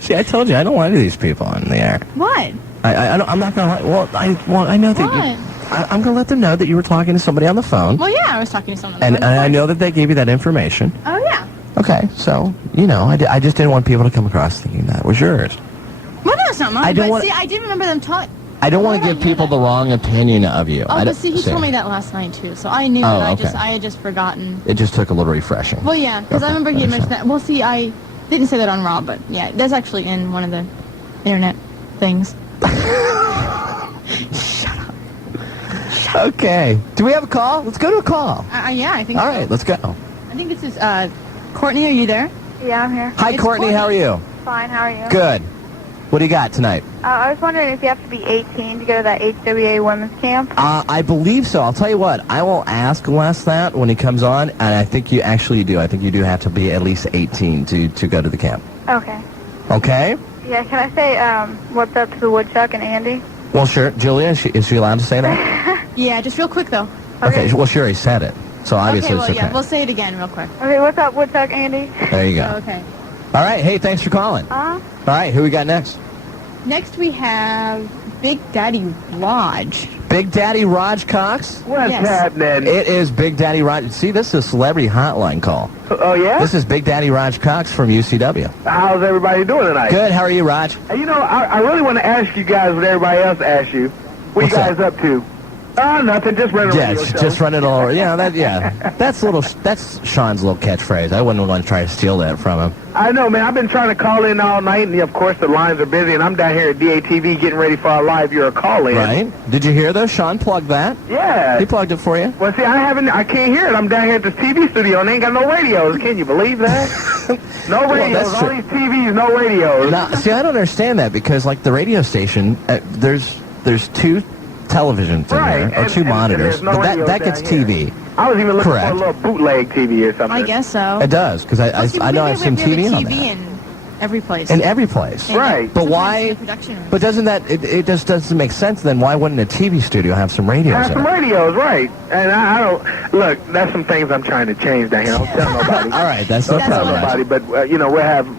See, I told you, I don't lie to these people on the air. What? I'm not going to lie. Well, I know that What? I'm going to let them know that you were talking to somebody on the phone. Well, yeah, I was talking to someone. And I know that they gave you that information. Oh, yeah. Okay, so, you know, I just didn't want people to come across thinking that was yours. Well, no, it's not mine. I See, I did remember them talking. I don't want to give people the wrong opinion of you. Oh, but see, he told me that last night, too, so I knew that. Okay. I had just forgotten. It just took a little refreshing. Well, yeah, because I remember he had mentioned that. Well, see, I didn't say that on Raw, but, yeah, that's actually in one of the internet things. Shut up. Okay. Do we have a call? Let's go to a call. Yeah, I think so. All right, let's go. I think this is, Courtney, are you there? Yeah, I'm here. Hi, Courtney. How are you? Fine, how are you? Good. What do you got tonight? I was wondering if you have to be 18 to go to that HWA women's camp. I believe so. I'll tell you what. I will ask Les that when he comes on, and I think you actually do. I think you do have to be at least 18 to go to the camp. Okay. Okay? Yeah, can I say what's up to the Woodchuck and Andy? Well, sure. Julia, is she allowed to say that? Yeah, just real quick, though. Okay. Well, sure, he said it. So obviously okay, well, it's okay. Yeah, we'll say it again real quick. Okay, what's up, Woodchuck, Andy? There you go. Oh, okay. All right. Hey, thanks for calling. All right. Who we got next? Next we have Big Daddy Raj. Big Daddy Raj Cox? What's happening? It is Big Daddy Raj. See, this is a celebrity hotline call. Oh, yeah? This is Big Daddy Raj Cox from UCW. How's everybody doing tonight? Good. How are you, Raj? You know, I really want to ask you guys what everybody else asks you. What What's you guys that? up to? Nothing. Just running a radio show. Just running all. That's Shawn's little catchphrase. I wouldn't want to try to steal that from him. I know, man. I've been trying to call in all night, and of course the lines are busy, and I'm down here at DATV getting ready for our live You're a Call-In. Right. Did you hear, though? Shawn plugged that. Yeah. He plugged it for you. Well, see, I can't hear it. I'm down here at the TV studio, and they ain't got no radios. Can you believe that? No radios. Well, all these TVs, no radios. Now, see, I don't understand that, because, like, the radio station, there's two televisions in there, or two monitors, no but that gets TV. I was even looking Correct. for a little bootleg TV or something. I guess so. It does, because I know I've seen TV on that. in every place. In every place. Right. But why? But doesn't that, it just doesn't make sense then. Why wouldn't a TV studio have some radios Have some radios, right. And I don't, look, that's some things I'm trying to change down here. Don't tell nobody. All right, that's no problem. Don't tell nobody, but,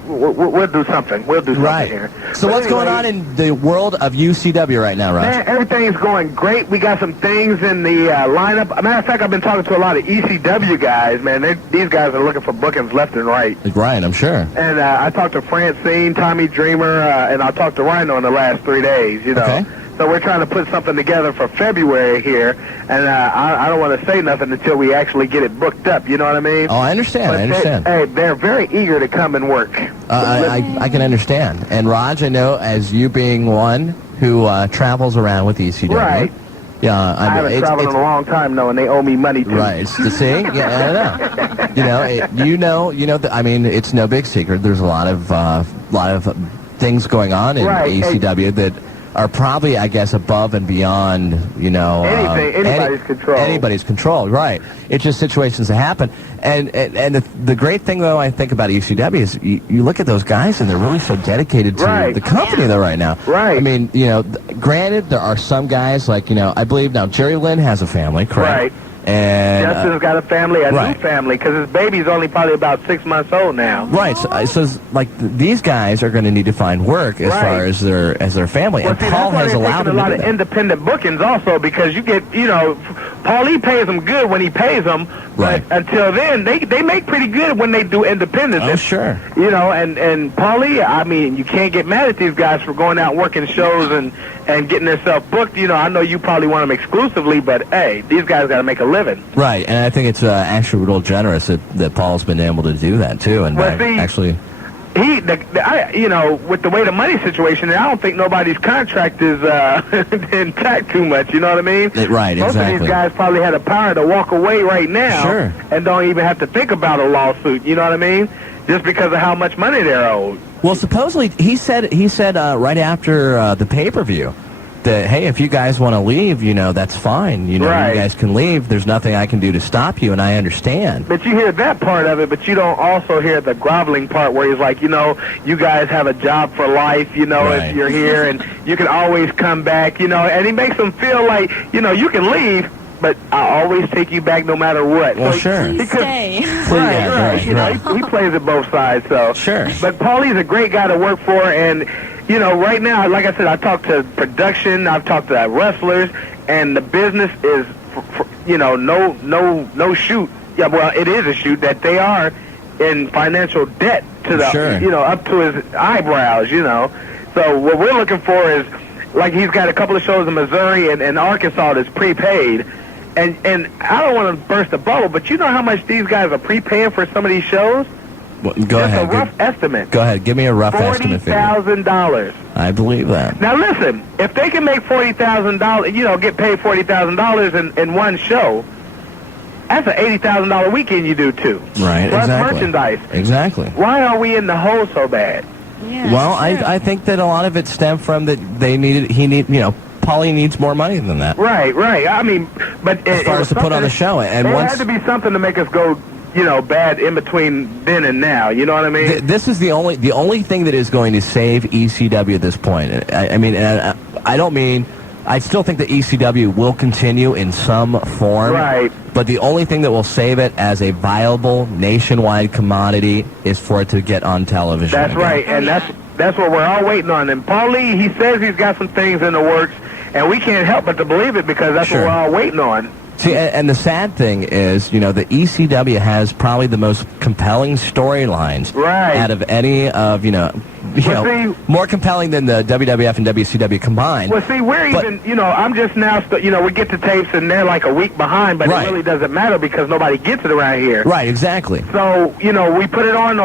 we'll do something. We'll do something here. So what's going on in the world of UCW right now, Raj? Man, everything's going great. We got some things in the lineup. Matter of fact, I've been talking to a lot of ECW guys, man. These guys are looking for bookings left and right. Right, I'm sure. And I talked to Francine, Tommy Dreamer, and I talked to Rhino in the last 3 days, Okay. So we're trying to put something together for February here, and I don't want to say nothing until we actually get it booked up, you know what I mean? Oh, I understand, They're very eager to come and work. I can understand. And Raj, I know, as you being one who travels around with ECW. Right. Yeah, I haven't traveled in a long time, though, and they owe me money, too. Right. To see? Yeah, I know. I mean, it's no big secret. There's a lot of things going on in ECW that are probably, I guess, above and beyond, anybody's control. Anybody's control, right. It's just situations that happen. And the great thing, though, I think about ECW is you look at those guys, and they're really so dedicated to the company, though, right now. Right. I mean, granted, there are some guys, like, I believe now Jerry Lynn has a family, correct? Right. And Justin's got a family, a new family, because his baby's only probably about 6 months old now. Right. So like these guys are going to need to find work as far as their family, and Paul has allowed them a lot of independent bookings also, because you get Paulie pays them good when he pays them, but until then they make pretty good when they do independence. Oh, sure. And Paulie, I mean, you can't get mad at these guys for going out and working shows and getting themselves booked. I know you probably want them exclusively, but hey, these guys got to make a living. Right, and I think it's actually real generous that Paul's been able to do that too, and actually. With the way the money situation is, I don't think nobody's contract is intact too much. You know what I mean? Right, Most exactly. of these guys probably had the power to walk away right now, and don't even have to think about a lawsuit. You know what I mean? Just because of how much money they're owed. Well, supposedly he said right after the pay-per-view that, hey, if you guys want to leave, that's fine. You guys can leave. There's nothing I can do to stop you, and I understand. But you hear that part of it, but you don't also hear the groveling part where he's like, you guys have a job for life, if you're here, and you can always come back, and he makes them feel like, you can leave, but I'll always take you back no matter what. Well, sure. Please stay. Right. He plays it both sides, so. Sure. But Paulie's a great guy to work for, and right now, like I said, I talked to production, I've talked to wrestlers, and the business is, no shoot. Yeah, well, it is a shoot that they are in financial debt to the, up to his eyebrows, So what we're looking for is, like, he's got a couple of shows in Missouri and Arkansas that's prepaid. And I don't want to burst a bubble, but you know how much these guys are prepaying for some of these shows? Well, go ahead. A rough estimate. Go ahead. Give me a rough estimate figure. $40,000. I believe that. Now listen, if they can make $40,000, get paid $40,000 in one show, that's an $80,000 weekend you do too. Right. Plus exactly. merchandise. Exactly. Why are we in the hole so bad? Yeah, well, I think that a lot of it stemmed from that Paulie needs more money than that. Right. I mean, but as far as to put on the show, and there once had to be something to make us go, bad in between then and now. You know what I mean? This is the only thing that is going to save ECW at this point. I still think that ECW will continue in some form. Right. But the only thing that will save it as a viable nationwide commodity is for it to get on television. That's again. right, and that's what we're all waiting on. And Paulie, he says he's got some things in the works, and we can't help but to believe it because that's what we're all waiting on. See, and the sad thing is, the ECW has probably the most compelling storylines out of any of, more compelling than the WWF and WCW combined. Well, see, I'm just now, we get the tapes and they're like a week behind, but it really doesn't matter because nobody gets it around here. Right, exactly. So, we put it on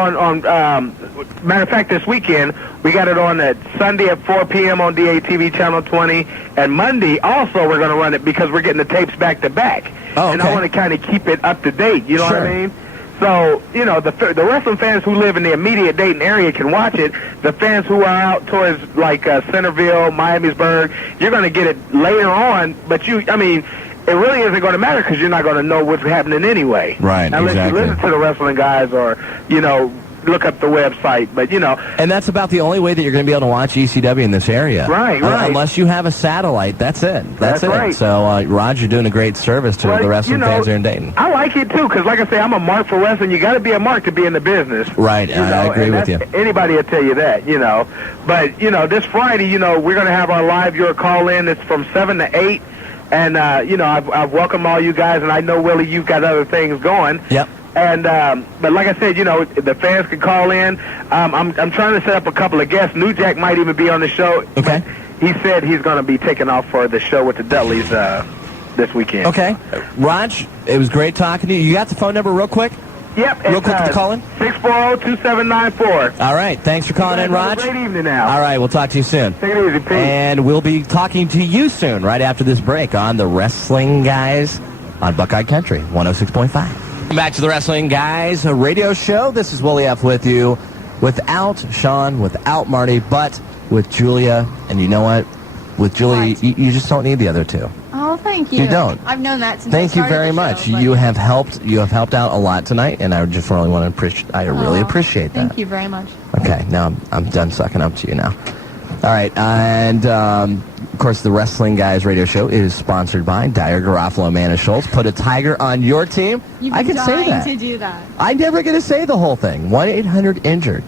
matter of fact, this weekend, we got it on at Sunday at 4 p.m. on DATV Channel 20, and Monday also we're going to run it because we're getting the tapes back to back. Oh, okay. And I want to kind of keep it up to date, you know what I mean? So, the wrestling fans who live in the immediate Dayton area can watch it. The fans who are out towards, Centerville, Miamisburg, you're going to get it later on, but it really isn't going to matter because you're not going to know what's happening anyway. Right, Unless you listen to the wrestling guys or, look up the website, but And that's about the only way that you're going to be able to watch ECW in this area. Right. Unless you have a satellite, that's it. That's it. Right. So, Rod, you're doing a great service to the wrestling fans here in Dayton. I like it, too, because like I say, I'm a mark for wrestling. You got to be a mark to be in the business. Right, I agree with you. Anybody will tell you that, But, this Friday, we're going to have our live your call-in. It's from 7 to 8. And, I've welcomed all you guys, and I know, Willie, you've got other things going. Yep. And but like I said, the fans can call in. I'm trying to set up a couple of guests. New Jack might even be on the show. Okay. He said he's going to be taking off for the show with the Dudleys this weekend. Okay. Raj, it was great talking to you. You got the phone number real quick? Yep. Real quick to call in? 640-2794. All right. Thanks for calling in, Raj. Have a great evening now. All right. We'll talk to you soon. Take it easy, Pete. And we'll be talking to you soon, right after this break on the Wrestling Guys on Buckeye Country 106.5. Back to the Wrestling Guys radio show. This is Willie F. with you. Without Shawn, without Marty, but with Julia. And you know what? With Julia, you just don't need the other two. Oh, thank you. You don't. I've known that since Thank I started you very the much. show, You have helped. You have helped out a lot tonight, and I just really want to appreciate. I really appreciate that. Thank you very much. Okay, now I'm done sucking up to you now. All right, and of course, the Wrestling Guys radio show is sponsored by Dyer, Garofalo, Manna, Schultz. Put a tiger on your team. I can say that. To do that. I'm never going to say the whole thing. 1-800-INJURED.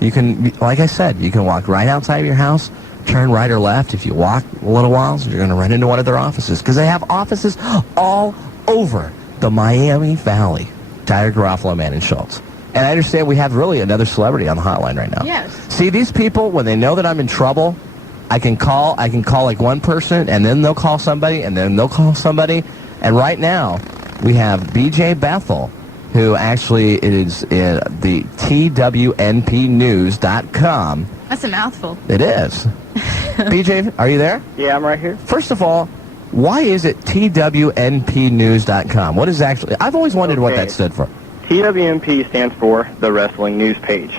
You can, like I said, you can walk right outside of your house, turn right or left. If you walk a little while, you're going to run into one of their offices because they have offices all over the Miami Valley. Dyer, Garofalo, Manna, Schultz. And I understand we have really another celebrity on the hotline right now. Yes. See, these people, when they know that I'm in trouble, I can call like one person, and then they'll call somebody, and then they'll call somebody. And right now, we have BJ Bethel, who actually is the TWNPnews.com. That's a mouthful. It is. BJ, are you there? Yeah, I'm right here. First of all, why is it TWNPnews.com? What is actually... I've always wondered what that stood for. TWNP stands for the Wrestling News Page.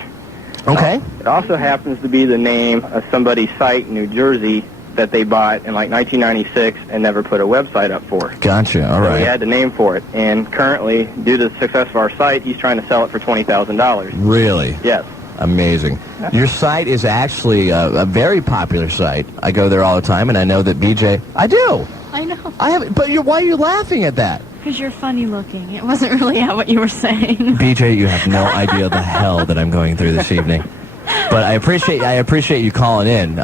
Okay. It also happens to be the name of somebody's site in New Jersey that they bought in like 1996 and never put a website up for. Gotcha. All So right. we had the name for it. And currently, due to the success of our site, he's trying to sell it for $20,000. Really? Yes. Amazing. Your site is actually a very popular site. I go there all the time, and I know that BJ... I do. I know. I have, but why are you laughing at that? Because you're funny looking. It wasn't really what you were saying. BJ, you have no idea the hell that I'm going through this evening. But I appreciate you calling in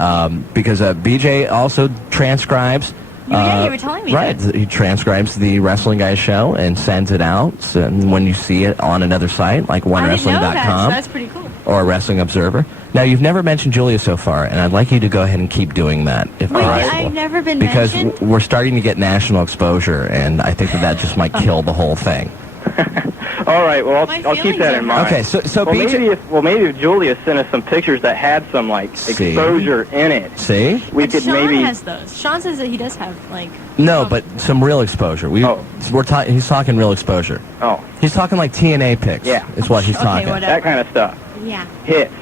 because BJ also transcribes. Yeah, you were telling me. Right, he transcribes the Wrestling Guys show and sends it out. So when you see it on another site like OneWrestling.com, I didn't know that, so that's pretty cool. Or Wrestling Observer. Now you've never mentioned Julia so far, and I'd like you to go ahead and keep doing that if possible. I've never been because mentioned? we're starting to get national exposure, and I think that just might kill the whole thing. All right, well, I'll keep that in mind. Okay, so well, BJ... maybe if Julia sent us some pictures that had some, like, exposure in it. See? We could Shawn maybe... has those. Shawn says that he does have, like... No, but some real exposure. He's talking real exposure. Oh. He's talking like TNA pics. Yeah. Is what he's talking. Whatever. That kind of stuff. Yeah. Hits.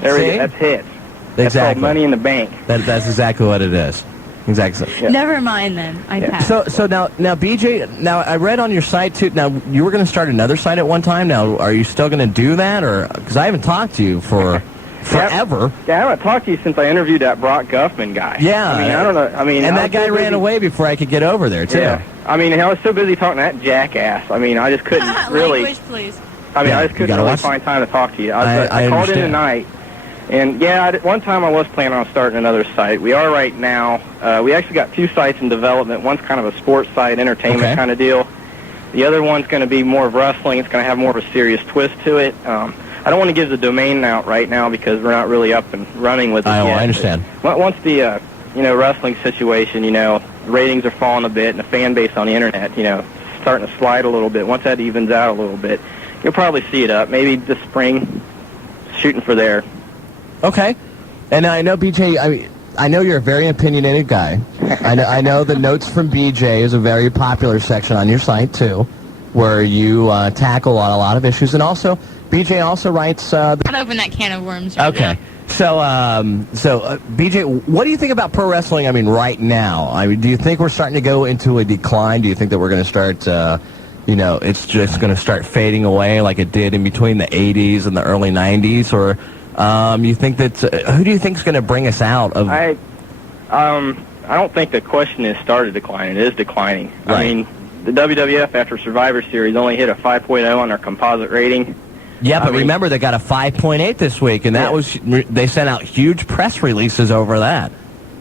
That's hits. That's called money in the bank. That's exactly what it is. Exactly. Yeah. Never mind then. I pass. So now BJ, now I read on your site too. Now you were going to start another site at one time. Now are you still going to do that, or because I haven't talked to you for forever? Yeah, I haven't talked to you since I interviewed that Brock Guffman guy. Yeah. I mean, I don't know. I mean, and that guy ran away before I could get over there too. Yeah. I mean, I was so busy talking to that jackass. I mean, I just couldn't really. Language, please. I mean, I just couldn't really find time to talk to you. I called in tonight. And, yeah, at one time I was planning on starting another site. We are right now. We actually got two sites in development. One's kind of a sports site, entertainment kind of deal. The other one's going to be more of wrestling. It's going to have more of a serious twist to it. I don't want to give the domain out right now because we're not really up and running with it yet. I understand. But once the wrestling situation, ratings are falling a bit, and the fan base on the internet, starting to slide a little bit. Once that evens out a little bit, you'll probably see it up. Maybe this spring, shooting for there. Okay. And I know, BJ, I know you're a very opinionated guy. I know the Notes from BJ is a very popular section on your site, too, where you tackle on a lot of issues. And also, BJ also writes... I'd open that can of worms. Okay. So, BJ, what do you think about pro wrestling, right now? Do you think we're starting to go into a decline? Do you think that we're going to start, it's just going to start fading away like it did in between the 80s and the early 90s? Or you think that, who do you think is going to bring us out of... I don't think the question is started declining. It is declining. Right. I mean, the WWF, after Survivor Series, only hit a 5.0 on their composite rating. Yeah, but remember, they got a 5.8 this week, and that was they sent out huge press releases over that.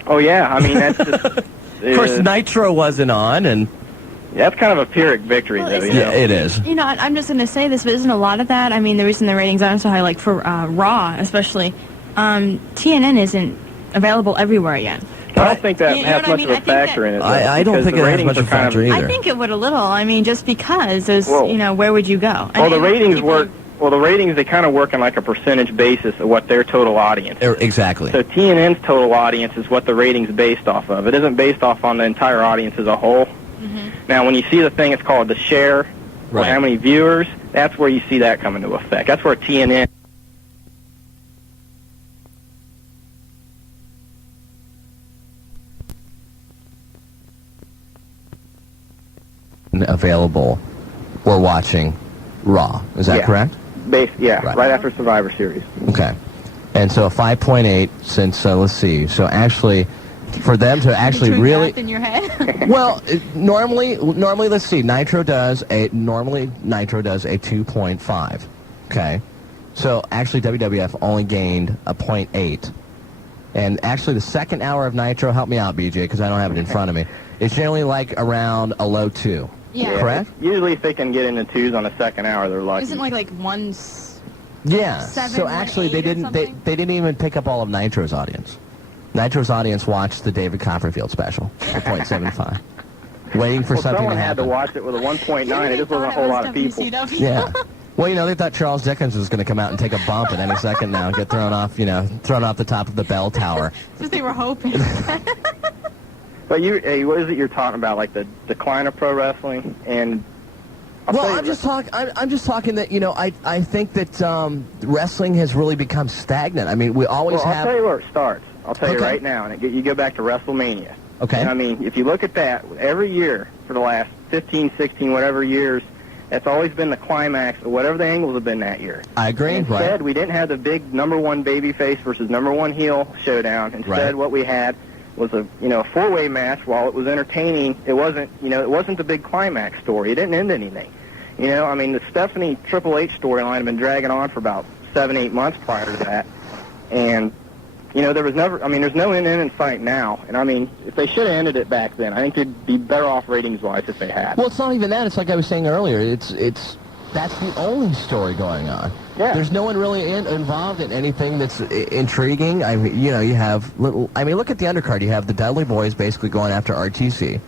Oh, yeah. That's just... Of course, Nitro wasn't on, and... Yeah, that's kind of a Pyrrhic victory, though. Yeah, it is. I'm just going to say this, but isn't a lot of that? The reason the ratings aren't so high, like for Raw especially, TNN isn't available everywhere yet. I don't think that has much of a factor in it. I don't think it has much of a factor either. I think it would a little. Just because there's, where would you go? The ratings work. Well, the ratings, they kind of work on like a percentage basis of what their total audience is. Exactly. So TNN's total audience is what the rating's based off of. It isn't based off on the entire audience as a whole. Mm-hmm. Now, when you see the thing, it's called the share, or how many viewers, that's where you see that come into effect. That's where TNN... available or watching Raw. Is that correct? Right after Survivor Series. Okay. And so a 5.8 since, let's see, so actually, for them to actually really... in your head? Well, normally, let's see, Nitro does a 2.5. Okay. So actually, WWF only gained a 0.8. And actually, the second hour of Nitro, help me out, BJ, because I don't have it in front of me, it's generally like around a low 2. Yeah. Correct? Usually, if they can get into 2s on the second hour, they're lucky. Isn't like 1... Yeah. 7, so actually, they didn't even pick up all of Nitro's audience. Nitro's audience watched the David Copperfield special, a 0.75. Waiting for something to happen. Someone had to watch it with a 1.9. It just wasn't a whole lot of people. Yeah. Well, they thought Charles Dickens was going to come out and take a bump at any second now and get thrown off the top of the bell tower. Just they were hoping. But what is it you're talking about, like the decline of pro wrestling? And I'm just talking that I think that wrestling has really become stagnant. we always have. I'll tell you where it starts. I'll tell you right now, and you go back to WrestleMania. Okay. And if you look at that, every year for the last 15, 16, whatever years, that's always been the climax of whatever the angles have been that year. I agree. Instead, we didn't have the big #1 babyface versus #1 heel showdown. Instead, what we had was a four-way match. While it was entertaining, it wasn't the big climax story. It didn't end anything. The Stephanie Triple H storyline had been dragging on for about 7-8 months prior to that, and there was never. there's no end in sight now. And if they should have ended it back then, I think they'd be better off ratings-wise if they had. Well, it's not even that. It's like I was saying earlier. It's that's the only story going on. Yeah. There's no one really involved in anything that's intriguing. You have little. look at the undercard. You have the Dudley Boys basically going after RTC.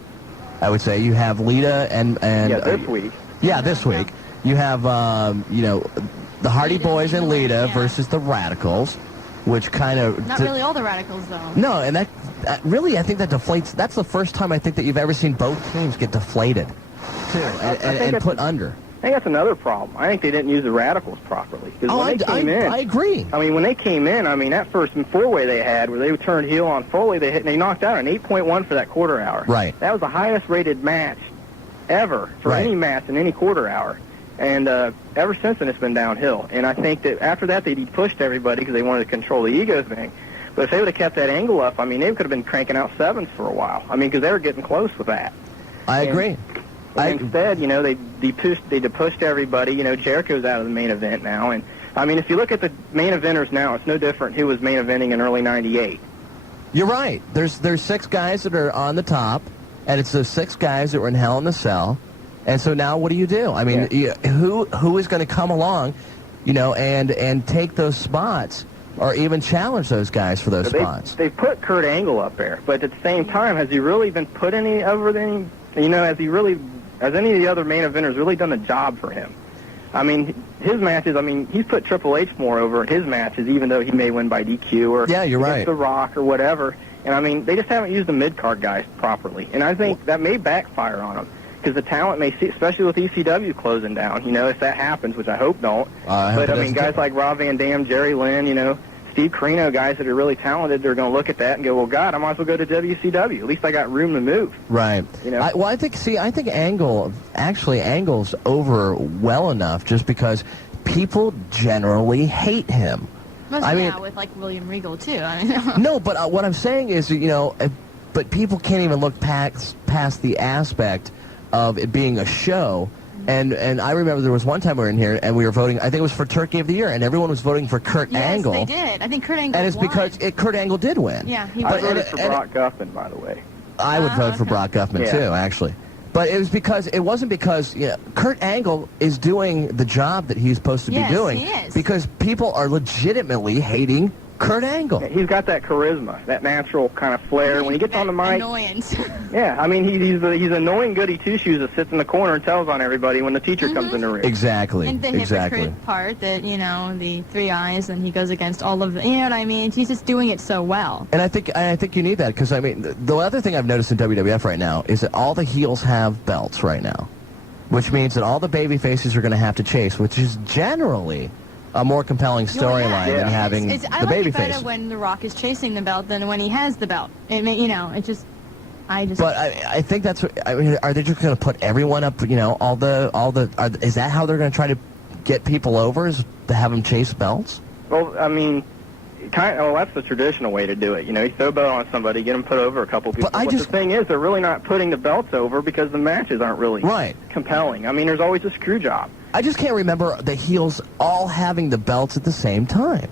I would say you have Lita and this week. Yeah, this week you have the Hardy Boys and Lita versus the Radicals, which kind of not really all the Radicals though. No, and that really I think that deflates. That's the first time I think that you've ever seen both teams get deflated, too, and put under. I think that's another problem. I think they didn't use the Radicals properly. When they came in, I agree. When they came in, that first four-way they had where they turned heel on Foley, they knocked out an 8.1 for that quarter hour. Right. That was the highest-rated match ever for any match in any quarter hour. And ever since then, it's been downhill. And I think that after that, they pushed everybody because they wanted to control the egos thing. But if they would have kept that angle up, they could have been cranking out 7s for a while. Because they were getting close with that. I agree. Instead, they pushed everybody. Jericho's out of the main event now. And, if you look at the main eventers now, it's no different who was main eventing in early '98. You're right. There's 6 guys that are on the top, and it's those 6 guys that were in Hell in the Cell. And so now what do? Who is going to come along? you know, and take those spots or even challenge those guys for those spots. They put Kurt Angle up there, but at the same time, has he really been put any over any? You know, has any of the other main eventers really done a job for him? I mean, his matches, I mean, he's put Triple H more over in his matches, even though he may win by DQ or you're right. The Rock or whatever. And, I mean, they just haven't used the mid-card guys properly. And I think that may backfire on them because the talent may see, especially with ECW closing down, you know, if that happens, which I hope don't. But, I mean, guys like Rob Van Dam, Jerry Lynn, you know, Steve Carino, guys that are really talented, they're going to look at that and go, well, God, I might as well go to WCW. At least I got room to move. Right. You know? I think Angle's over well enough just because people generally hate him. I mean, with like William Regal too. I mean, no, but what I'm saying is, you know, but people can't even look past the aspect of it being a show. And I remember there was one time we were in here and we were voting, I think it was for Turkey of the Year, and everyone was voting for Kurt Angle. Yes, they did. I think Kurt Angle And it's won. because Kurt Angle did win. Yeah, he I voted for Brock Guffin, by the way. I would vote for Brock Guffman, too, actually. But it wasn't because Kurt Angle is doing the job that he's supposed to be doing. He is. Because people are legitimately hating Kurt Angle. He's got that charisma, that natural kind of flair. When he gets on the mic, annoyance. Yeah, I mean, he's annoying goody two-shoes that sits in the corner and tells on everybody when the teacher comes in the ring. Exactly. And the hypocrite part that, you know, the 3 eyes, and he goes against all of the, you know what I mean? He's just doing it so well. And I think you need that because, I mean, the other thing I've noticed in WWF right now is that all the heels have belts right now, which means that all the baby faces are going to have to chase, which is generally a more compelling storyline than having I the like baby it better face. when The Rock is chasing the belt than when he has the belt. It may, you know, But I think that's what, I mean, are they just going to put everyone up, you know, is that how they're going to try to get people over, is to have them chase belts? Well, I mean, that's the traditional way to do it. You know, you throw a belt on somebody, get them put over a couple people. But the thing is, they're really not putting the belts over because the matches aren't really compelling. I mean, there's always a screw job. I just can't remember the heels all having the belts at the same time.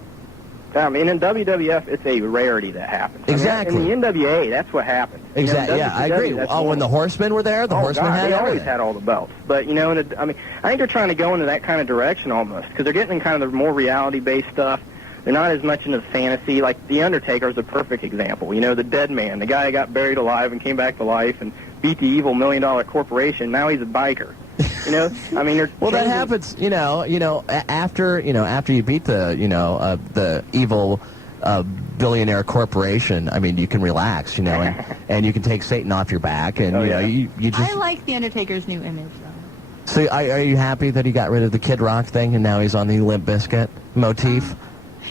I mean, in WWF, it's a rarity that happens. Exactly. I mean, in the NWA, that's what happens. Exactly. You know, yeah, I agree. When the Horsemen were there, the Horsemen had they everything. always had all the belts. But, you know, I mean, I think they're trying to go into that kind of direction almost because they're getting in kind of the more reality-based stuff. They're not as much into fantasy. Like, The Undertaker is a perfect example. You know, the dead man, the guy who got buried alive and came back to life and beat the evil $1 million corporation. Now he's a biker. You know, I mean, that happens. You know, after you beat the evil billionaire corporation. I mean, you can relax. You know, and you can take Satan off your back, and you just. I like The Undertaker's new image, though. So, are you happy that he got rid of the Kid Rock thing and now he's on the Limp Bizkit motif?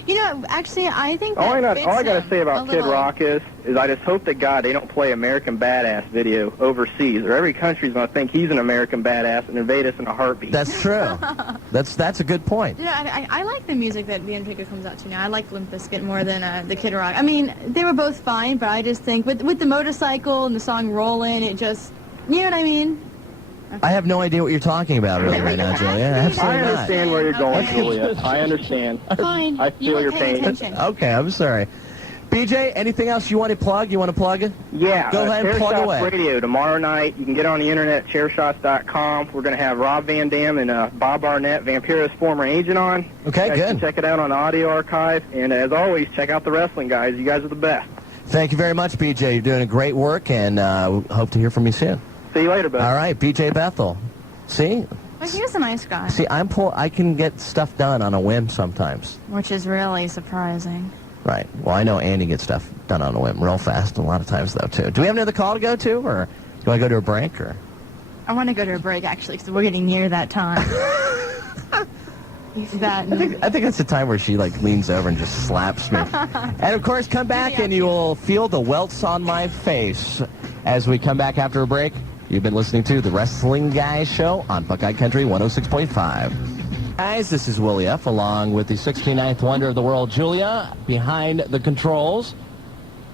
You know, actually, I think all I got to say about Kid Rock is I just hope to God they don't play American Badass video overseas, or every country's going to think he's an American Badass and invade us in a heartbeat. That's true. That's a good point. Yeah, I like the music that The Undertaker comes out to now. I like Limp Bizkit more than the Kid Rock. I mean, they were both fine, but I just think with the motorcycle and the song Rollin', it just, you know what I mean? I have no idea what you're talking about really right now, Julia. Absolutely I understand where you're going, Julia. I understand. Fine. I feel your pain. Okay, I'm sorry. BJ, anything else you want to plug? Yeah. Go ahead and plug away. Radio tomorrow night. You can get on the internet, chairshots.com. We're going to have Rob Van Dam and Bob Arnett, Vampiro's former agent, on. Okay, good. You can check it out on the audio archive. And as always, check out the wrestling guys. You guys are the best. Thank you very much, BJ. You're doing great work, and hope to hear from you soon. See you later, bud. All right, BJ Bethel. See? Well, he's a nice guy. See, I can get stuff done on a whim sometimes. Which is really surprising. Right. Well, I know Andy gets stuff done on a whim real fast a lot of times, though, too. Do we have another call to go to, or do I go to a break? Or? I want to go to a break, actually, because we're getting near that time. I think that's the time where she, like, leans over and just slaps me. And, of course, come back and you will feel the welts on my face as we come back after a break. You've been listening to The Wrestling Guys Show on Buckeye Country 106.5. Guys, this is Willie F. along with the 69th wonder of the world, Julia, behind the controls,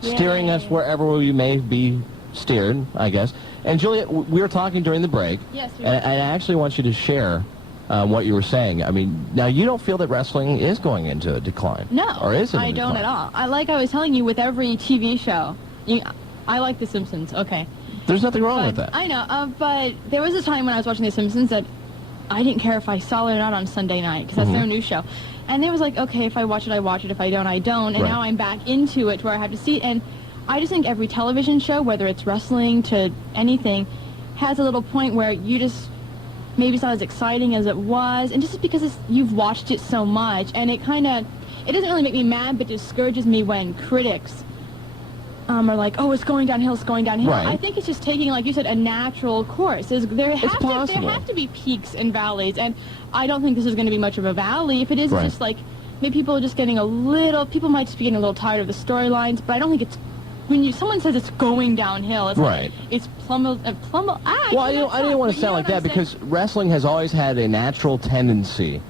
steering us wherever we may be steered, I guess. And, Julia, we were talking during the break. Yes, we were. And I actually want you to share what you were saying. I mean, now you don't feel that wrestling is going into a decline. No, or is it? I don't at all. I was telling you, with every TV show, I like The Simpsons, okay. There's nothing wrong with that. I know, but there was a time when I was watching The Simpsons that I didn't care if I saw it or not on Sunday night because that's their new show. And it was like, okay, if I watch it, I watch it. If I don't, I don't. And now I'm back into it where I have to see it. And I just think every television show, whether it's wrestling to anything, has a little point where you just maybe it's not as exciting as it was. And just because you've watched it so much, and it doesn't really make me mad, but discourages me when critics are like, oh, it's going downhill, it's going downhill. Right. I think it's just taking, like you said, a natural course. There have to be peaks and valleys, and I don't think this is going to be much of a valley. If it is, it's just like, maybe people are just getting people might just be getting a little tired of the storylines, but I don't think it's, when someone says it's going downhill, it's like, it's plummet. Well, I didn't want to sound like that because wrestling has always had a natural tendency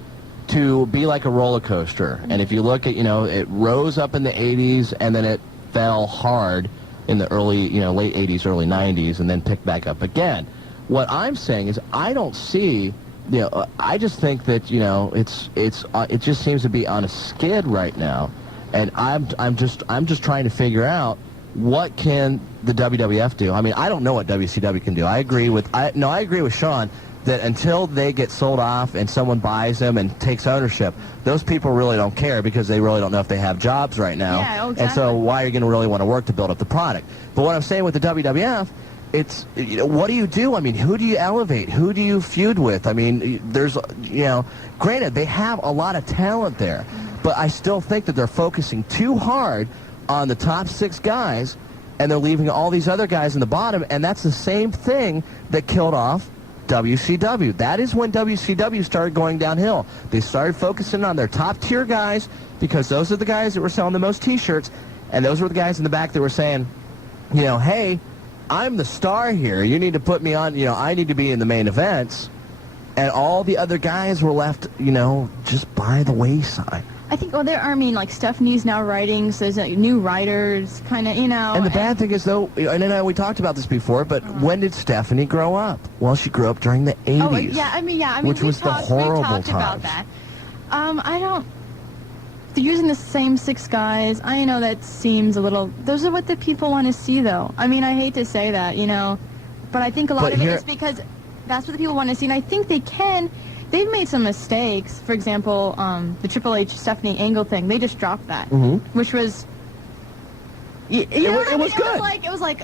to be like a roller coaster. And if you look at, it rose up in the 80s and then it fell hard in the early, late 80s, early 90s, and then picked back up again. What I'm saying is I don't see, I just think that, it just seems to be on a skid right now. And I'm just trying to figure out what can the WWF do. I mean, I don't know what WCW can do. I agree with Shawn that until they get sold off and someone buys them and takes ownership, those people really don't care because they really don't know if they have jobs right now. Yeah, exactly. And so why are you going to really want to work to build up the product? But what I'm saying with the WWF, it's, what do you do? I mean, who do you elevate? Who do you feud with? I mean, there's, granted, they have a lot of talent there, but I still think that they're focusing too hard on the top 6 guys, and they're leaving all these other guys in the bottom, and that's the same thing that killed off WCW. That is when WCW started going downhill. They started focusing on their top-tier guys because those are the guys that were selling the most T-shirts, and those were the guys in the back that were saying, hey, I'm the star here. You need to put me on, I need to be in the main events. And all the other guys were left, just by the wayside. I think, like Stephanie's now writing, so there's new writers, kind of, And the bad thing is, though, and I know we talked about this before, but when did Stephanie grow up? Well, she grew up during the 80s. Oh, yeah, I mean, which was the horrible time. We talked about that. They're using the same 6 guys. I know that seems a little, those are what the people want to see, though. I mean, I hate to say that, but I think a lot of it is because that's what the people want to see, and I think they can. They've made some mistakes. For example, the Triple H Stephanie Angle thing. They just dropped that, which was. It was good. It was like,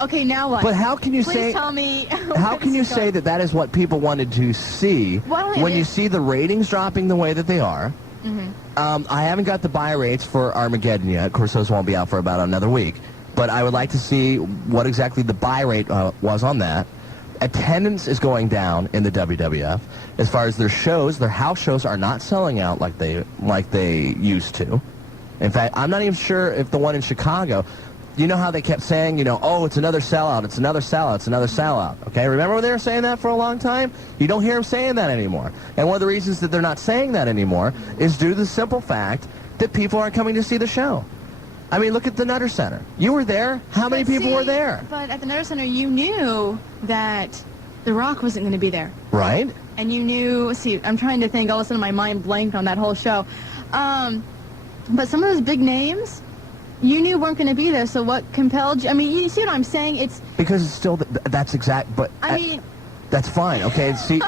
okay, now what? But how can you Please tell me. How can you say that that is what people wanted to see when you see the ratings dropping the way that they are? I haven't got the buy rates for Armageddon yet. Of course, those won't be out for about another week. But I would like to see what exactly the buy rate was on that. Attendance is going down in the WWF. As far as their shows, their house shows are not selling out like they used to. In fact, I'm not even sure if the one in Chicago, you know how they kept saying, oh, it's another sellout, it's another sellout, it's another sellout. Okay, remember when they were saying that for a long time? You don't hear them saying that anymore. And one of the reasons that they're not saying that anymore is due to the simple fact that people aren't coming to see the show. I mean, look at the Nutter Center. You were there. How many people were there? But at the Nutter Center, you knew that The Rock wasn't going to be there. Right. And you knew, I'm trying to think, all of a sudden my mind blanked on that whole show. But some of those big names, you knew weren't going to be there, so what compelled you? I mean, you see what I'm saying? It's because it's still, that's exact, but I mean, that's fine, okay? See,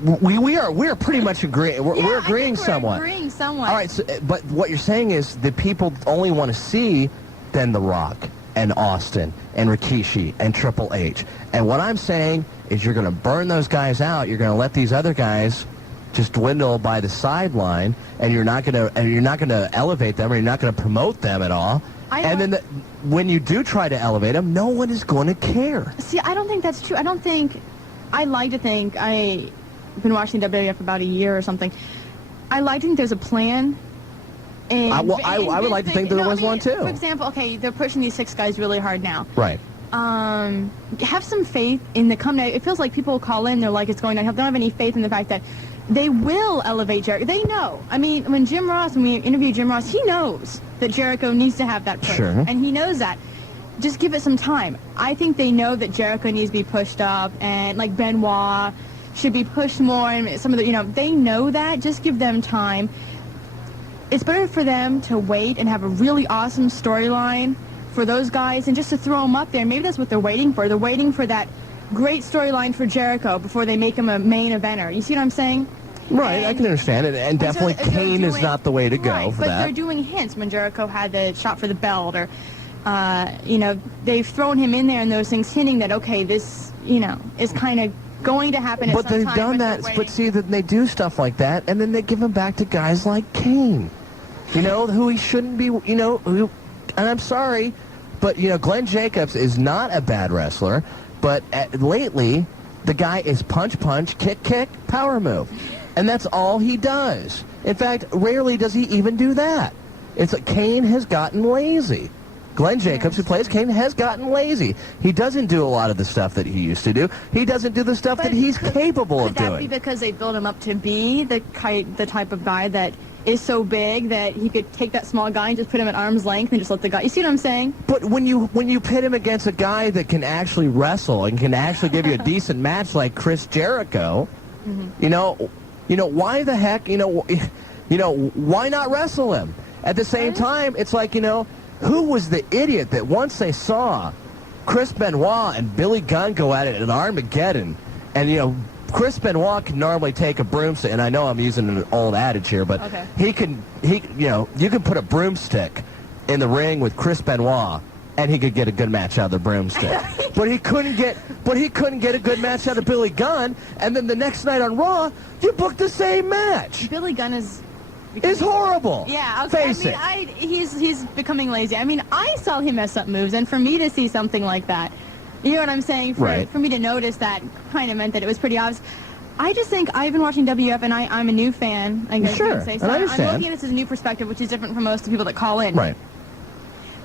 we're pretty much agreeing. We're agreeing somewhat. We're agreeing somewhat. All right, so, but what you're saying is that people only want to see then The Rock and Austin and Rikishi and Triple H. And what I'm saying is you're going to burn those guys out. You're going to let these other guys just dwindle by the sideline, and you're not going to elevate them, or you're not going to promote them at all. And then when you do try to elevate them, no one is going to care. See, I don't think that's true. I like to think, I've been watching WWF for about a year or something. I like to think there's a plan. And I would like to think that there was one, too. For example, okay, they're pushing these 6 guys really hard now. Right. Have some faith in the comeback. It feels like people call in, they're like, it's going downhill. They don't have any faith in the fact that they will elevate Jericho. They know. I mean, when we interviewed Jim Ross, he knows that Jericho needs to have that push. Sure. And he knows that. Just give it some time. I think they know that Jericho needs to be pushed up, and like Benoit should be pushed more, and some of the, they know that. Just give them time. It's better for them to wait and have a really awesome storyline for those guys and just to throw them up there. Maybe that's what they're waiting for. They're waiting for that great storyline for Jericho before they make him a main eventer. You see what I'm saying? Right, I can understand it, and definitely Kane is not the way to go for but that. They're doing hints when Jericho had the shot for the belt, or, they've thrown him in there and those things, hinting that, okay, this, is kind of going to happen at some time. But they've done that, but see, that they do stuff like that, and then they give him back to guys like Kane, who he shouldn't be, and I'm sorry, but, Glenn Jacobs is not a bad wrestler, but lately, the guy is punch, punch, kick, kick, power move. And that's all he does. In fact, rarely does he even do that. It's like Kane has gotten lazy. Glenn Jacobs, who plays Kane, has gotten lazy. He doesn't do a lot of the stuff that he used to do. He doesn't do the stuff that he's capable of doing. Could that be because they build him up to be the type of guy that is so big that he could take that small guy and just put him at arm's length and just let the guy... You see what I'm saying? But when you pit him against a guy that can actually wrestle and can actually give you a decent match like Chris Jericho, why the heck, why not wrestle him? At the same time, it's like, who was the idiot that once they saw Chris Benoit and Billy Gunn go at it in Armageddon, and, Chris Benoit can normally take a broomstick, and I know I'm using an old adage here, but you can put a broomstick in the ring with Chris Benoit, and he could get a good match out of the broomstick. but he couldn't get a good match out of Billy Gunn, and then the next night on Raw, you booked the same match. Billy Gunn is horrible. Yeah, okay. Face it. He's becoming lazy. I mean, I saw him mess up moves, and for me to see something like that, you know what I'm saying? For me to notice that kind of meant that it was pretty obvious. I just think I've been watching WF, and I'm a new fan, I guess you could say. So I'm looking at this as a new perspective, which is different from most of the people that call in. Right.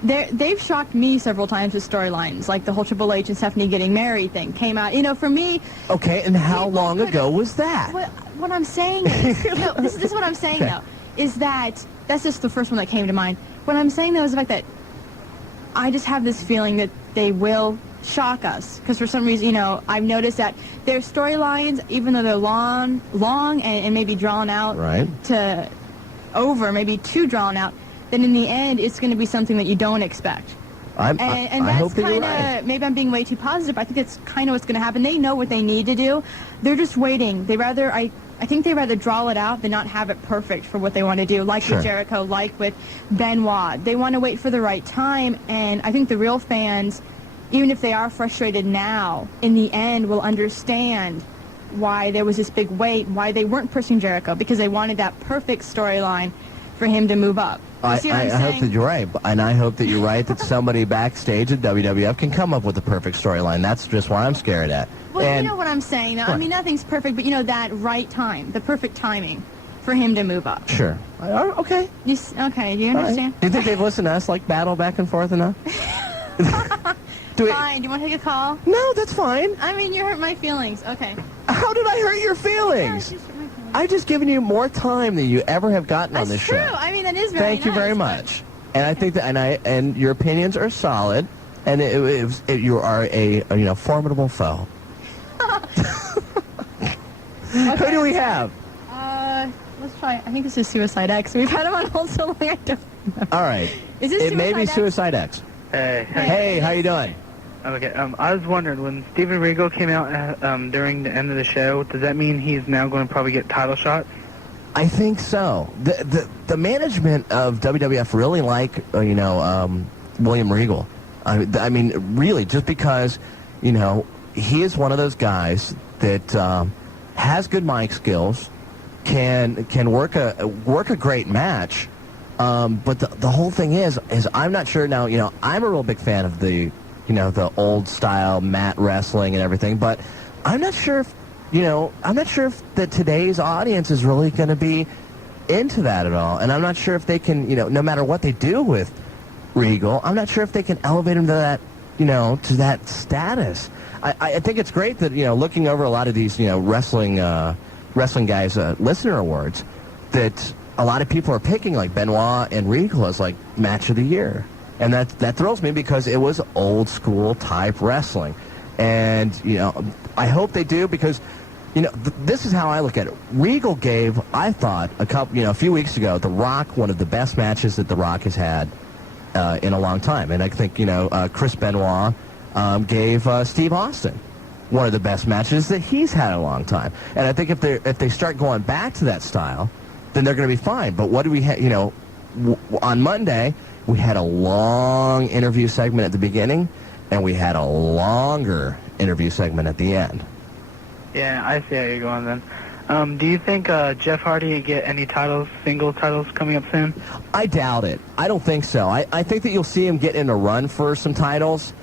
They've shocked me several times with storylines, like the whole Triple H and Stephanie getting married thing came out. For me... Okay, and how long ago was that? What I'm saying is... this is what I'm saying, though, is that... That's just the first one that came to mind. What I'm saying, though, is the fact that I just have this feeling that they will shock us. Because for some reason, I've noticed that their storylines, even though they're long and maybe drawn out maybe too drawn out, then in the end, it's going to be something that you don't expect. And that's kind of, maybe I'm being way too positive. I think it's kind of what's going to happen. They know what they need to do. They're just waiting. I think they'd rather draw it out than not have it perfect for what they want to do, like with Jericho, like with Benoit. They want to wait for the right time, and I think the real fans, even if they are frustrated now, in the end will understand why there was this big wait, why they weren't pushing Jericho, because they wanted that perfect storyline for him to move up. I hope that you're right, and I hope that you're right that somebody backstage at WWF can come up with a perfect storyline. That's just what I'm scared at. Well, you know what I'm saying, though. I mean, nothing's perfect, but that right time, the perfect timing for him to move up. Sure. Okay. Okay, do you understand? Right. Do you think they've listened to us, battle back and forth enough? Fine. Do you want to take a call? No, that's fine. I mean, you hurt my feelings. Okay. How did I hurt your feelings? I've just given you more time than you ever have gotten on this show. That's true. I mean, that is very Thank you very much. And I think that, and your opinions are solid, and you are a formidable foe. Who do we have? Let's try. I think this is Suicide X. We've had him on hold so long. I don't remember. All right. Is this It may be Suicide X. Hey, how you doing? Okay, I was wondering, when Steven Regal came out during the end of the show, does that mean he's now going to probably get title shots? I think so. The management of WWF really like, William Regal. I mean, really, just because, he is one of those guys that has good mic skills, can work a great match, but the whole thing is I'm not sure now. I'm a real big fan of the old style mat wrestling and everything, but I'm not sure if that today's audience is really going to be into that at all, and I'm not sure if they can, no matter what they do with Regal, I'm not sure if they can elevate him to that, to that status. I think it's great that, looking over a lot of these, wrestling guys' listener awards, that a lot of people are picking like Benoit and Regal as like match of the year. And that thrills me because it was old school type wrestling. And, I hope they do because, this is how I look at it. Regal gave, I thought, a few weeks ago, The Rock one of the best matches that The Rock has had in a long time. And I think, Chris Benoit gave Steve Austin one of the best matches that he's had in a long time. And I think if they start going back to that style, then they're going to be fine. But what do we have? You know, on Monday we had a long interview segment at the beginning, and we had a longer interview segment at the end. Yeah, I see how you're going then. Do you think Jeff Hardy will get any titles, single titles, coming up soon? I doubt it. I don't think so. I think that you'll see him get in a run for some titles,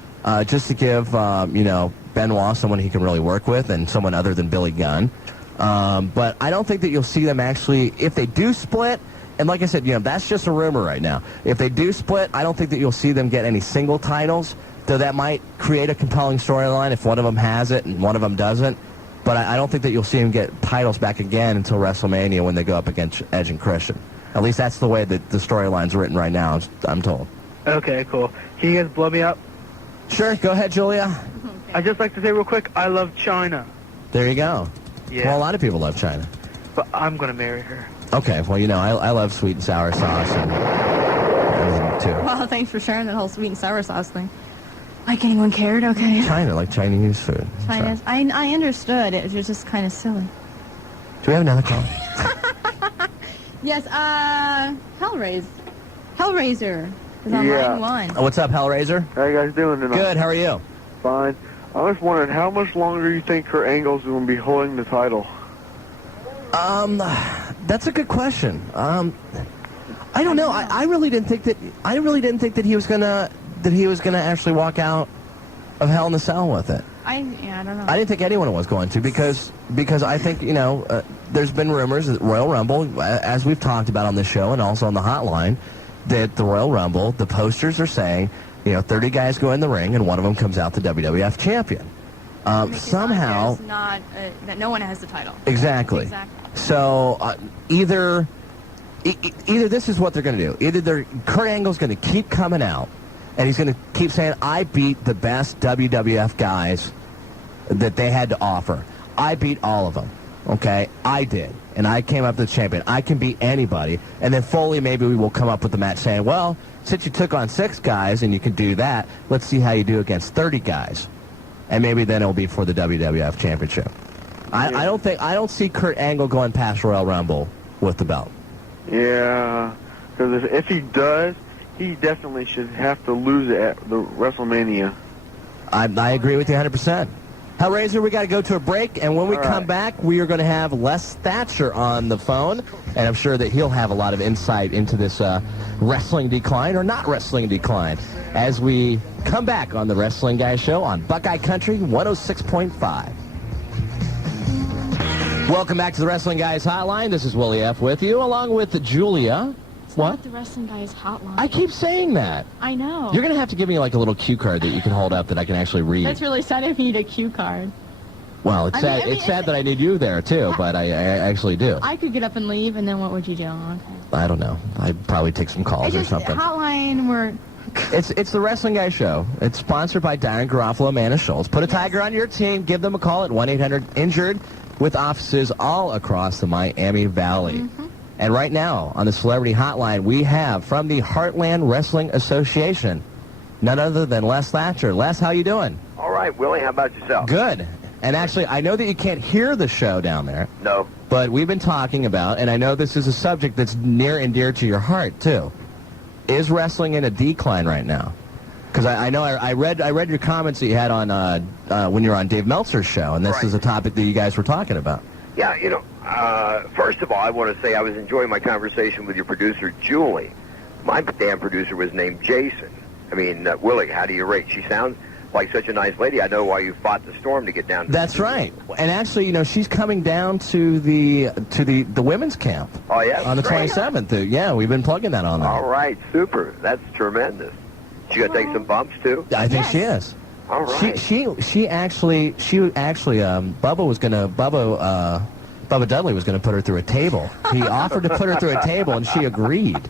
just to give, you know, Benoit someone he can really work with and someone other than Billy Gunn. But I don't think that you'll see them actually, if they do split, and like I said, you know, that's just a rumor right now. If they do split, I don't think that you'll see them get any single titles, though that might create a compelling storyline if one of them has it and one of them doesn't. But I don't think that you'll see him get titles back again until WrestleMania when they go up against Edge and Christian. At least that's the way that the storyline's written right now, I'm told. Okay, cool. Can you guys blow me up? Sure, go ahead, Julia. Okay. I'd just like to say real quick, I love China. There you go. Yeah. Well, a lot of people love China. But I'm going to marry her. Okay, well, you know, I love sweet and sour sauce and everything, too. Well, thanks for sharing that whole sweet and sour sauce thing. Like anyone cared, okay. China, like Chinese food. China's. I understood. It was just kind of silly. Do we have another call? Yes, Hellraiser is on line 1. Oh, what's up, Hellraiser? How you guys doing tonight? Good, how are you? Fine. I was wondering, how much longer do you think Kurt Angle's going to be holding the title? That's a good question. I don't know. I really didn't think that he was gonna actually walk out of Hell in a Cell with it. I don't know. I didn't think anyone was going to because I think, you know, there's been rumors that Royal Rumble, as we've talked about on this show and also on the hotline, that the Royal Rumble, the posters are saying, you know, 30 guys go in the ring and one of them comes out the WWF champion. Somehow, not that no one has the title. Exactly. So either this is what they're going to do. Either Kurt Angle's going to keep coming out, and he's going to keep saying, I beat the best WWF guys that they had to offer. I beat all of them. Okay? I did. And I came up the champion. I can beat anybody. And then Foley, maybe we will come up with the match saying, well, since you took on 6 guys and you can do that, let's see how you do against 30 guys. And maybe then it'll be for the WWF championship. I don't see Kurt Angle going past Royal Rumble with the belt. Yeah, because if he does, he definitely should have to lose it at the WrestleMania. I agree with you 100%. Hellraiser, we got to go to a break, and when we come back, we are going to have Les Thatcher on the phone, and I'm sure that he'll have a lot of insight into this wrestling decline or not wrestling decline as we come back on the Wrestling Guys Show on Buckeye Country 106.5. Welcome back to the Wrestling Guys Hotline. This is Willie F. with you, along with Julia. It's not the Wrestling Guys Hotline. I keep saying that. I know. You're going to have to give me like a little cue card that you can hold up that I can actually read. That's really sad if you need a cue card. Well, it's sad. It's sad that I need you there too, but I actually do. I could get up and leave, and then what would you do? Okay. I don't know. I'd probably take some calls or something. Hotline, we're... It's the Wrestling Guy Show. It's sponsored by Darren Garofalo, Amanda Schultz. Put a Tiger on your team. Give them a call at 1-800-INJURED with offices all across the Miami Valley. Mm-hmm. And right now, on the Celebrity Hotline, we have from the Heartland Wrestling Association, none other than Les Thatcher. Les, how you doing? All right, Willie. How about yourself? Good. And actually, I know that you can't hear the show down there. No. But we've been talking about, and I know this is a subject that's near and dear to your heart, too. Is wrestling in a decline right now? Because I know I read your comments that you had on when you were on Dave Meltzer's show, and this is a topic that you guys were talking about. Yeah, you know, first of all, I want to say I was enjoying my conversation with your producer, Julie. My damn producer was named Jason. I mean, Willie, how do you rate? She sounds like such a nice lady. I know why you fought the storm to get down to That's right. And actually, you know, she's coming down to the women's camp. Oh, yeah? On the 27th. Yeah, we've been plugging that on there. All right, super. That's tremendous. She going to take some bumps, too? I think she is. All right. She actually, Bubba Dudley was going to put her through a table. He offered to put her through a table, and she agreed.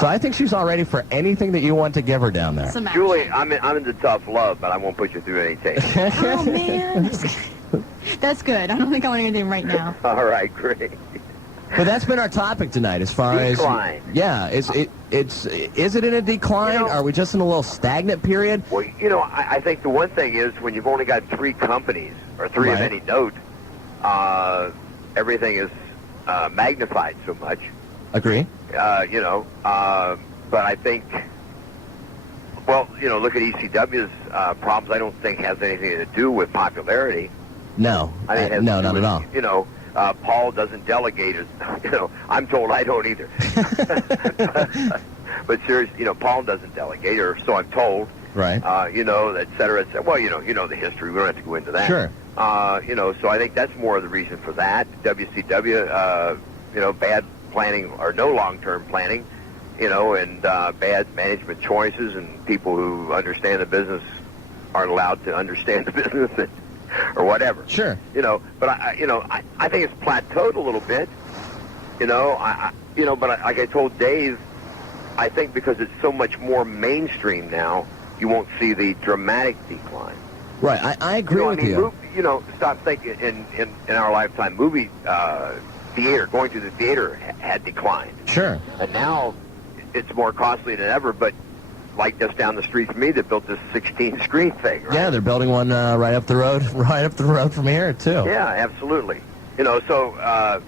So I think she's all ready for anything that you want to give her down there. Julie, I'm into tough love, but I won't put you through any table. Oh, man. That's good. I don't think I want anything right now. All right, great. But that's been our topic tonight, as far decline. As yeah, is it in a decline? Are we just in a little stagnant period? Well, I think the one thing is when you've only got 3 companies or 3 of any note, everything is magnified so much. Agree. But I think, well, look at ECW's problems. I don't think has anything to do with popularity. No, no, not at all. Paul doesn't delegate. I'm told I don't either. But seriously, Paul doesn't delegate, or so I'm told. Right. Et cetera, et cetera. Well, the history. We don't have to go into that. Sure. So I think that's more of the reason for that. WCW, bad planning or no long-term planning, and bad management choices, and people who understand the business aren't allowed to understand the business. Or whatever. Sure. But I think it's plateaued a little bit. But like I told Dave, I think because it's so much more mainstream now, you won't see the dramatic decline. Right. I agree with you. Stop thinking in our lifetime, movie theater, going to the theater had declined. Sure. And now it's more costly than ever, but like just down the street from me, they built this 16-screen thing, right? Yeah, they're building one right up the road from here, too. Yeah, absolutely. So, I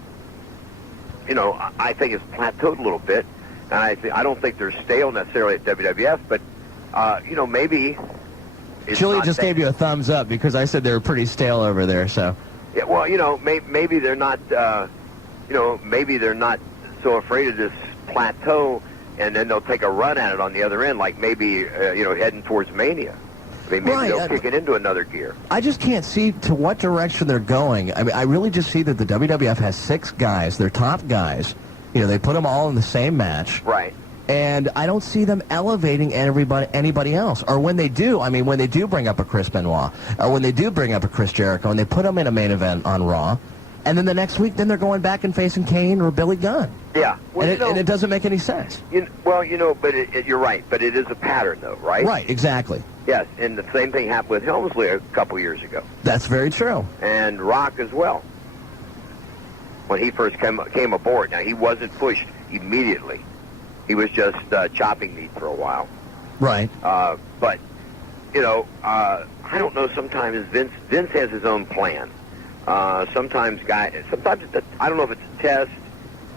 think it's plateaued a little bit, and I don't think they're stale necessarily at WWF, but, maybe... Julie just gave you a thumbs up because I said they were pretty stale over there, so... Yeah, well, maybe they're not, maybe they're not so afraid of this plateau, and then they'll take a run at it on the other end, like maybe, heading towards Mania. Maybe they'll kick it into another gear. I just can't see to what direction they're going. I mean, I really just see that the WWF has 6 guys, their top guys. They put them all in the same match. Right. And I don't see them elevating anybody else. Or when they do, when they do bring up a Chris Benoit, or when they do bring up a Chris Jericho, and they put them in a main event on Raw, and then the next week, then they're going back and facing Kane or Billy Gunn. Yeah. Well, and it doesn't make any sense. But you're right. But it is a pattern, though, right? Right, exactly. Yes, and the same thing happened with Helmsley a couple years ago. That's very true. And Rock as well. When he first came aboard. Now, he wasn't pushed immediately. He was just chopping meat for a while. Right. But, I don't know, sometimes Vince has his own plan. Sometimes I don't know if it's a test,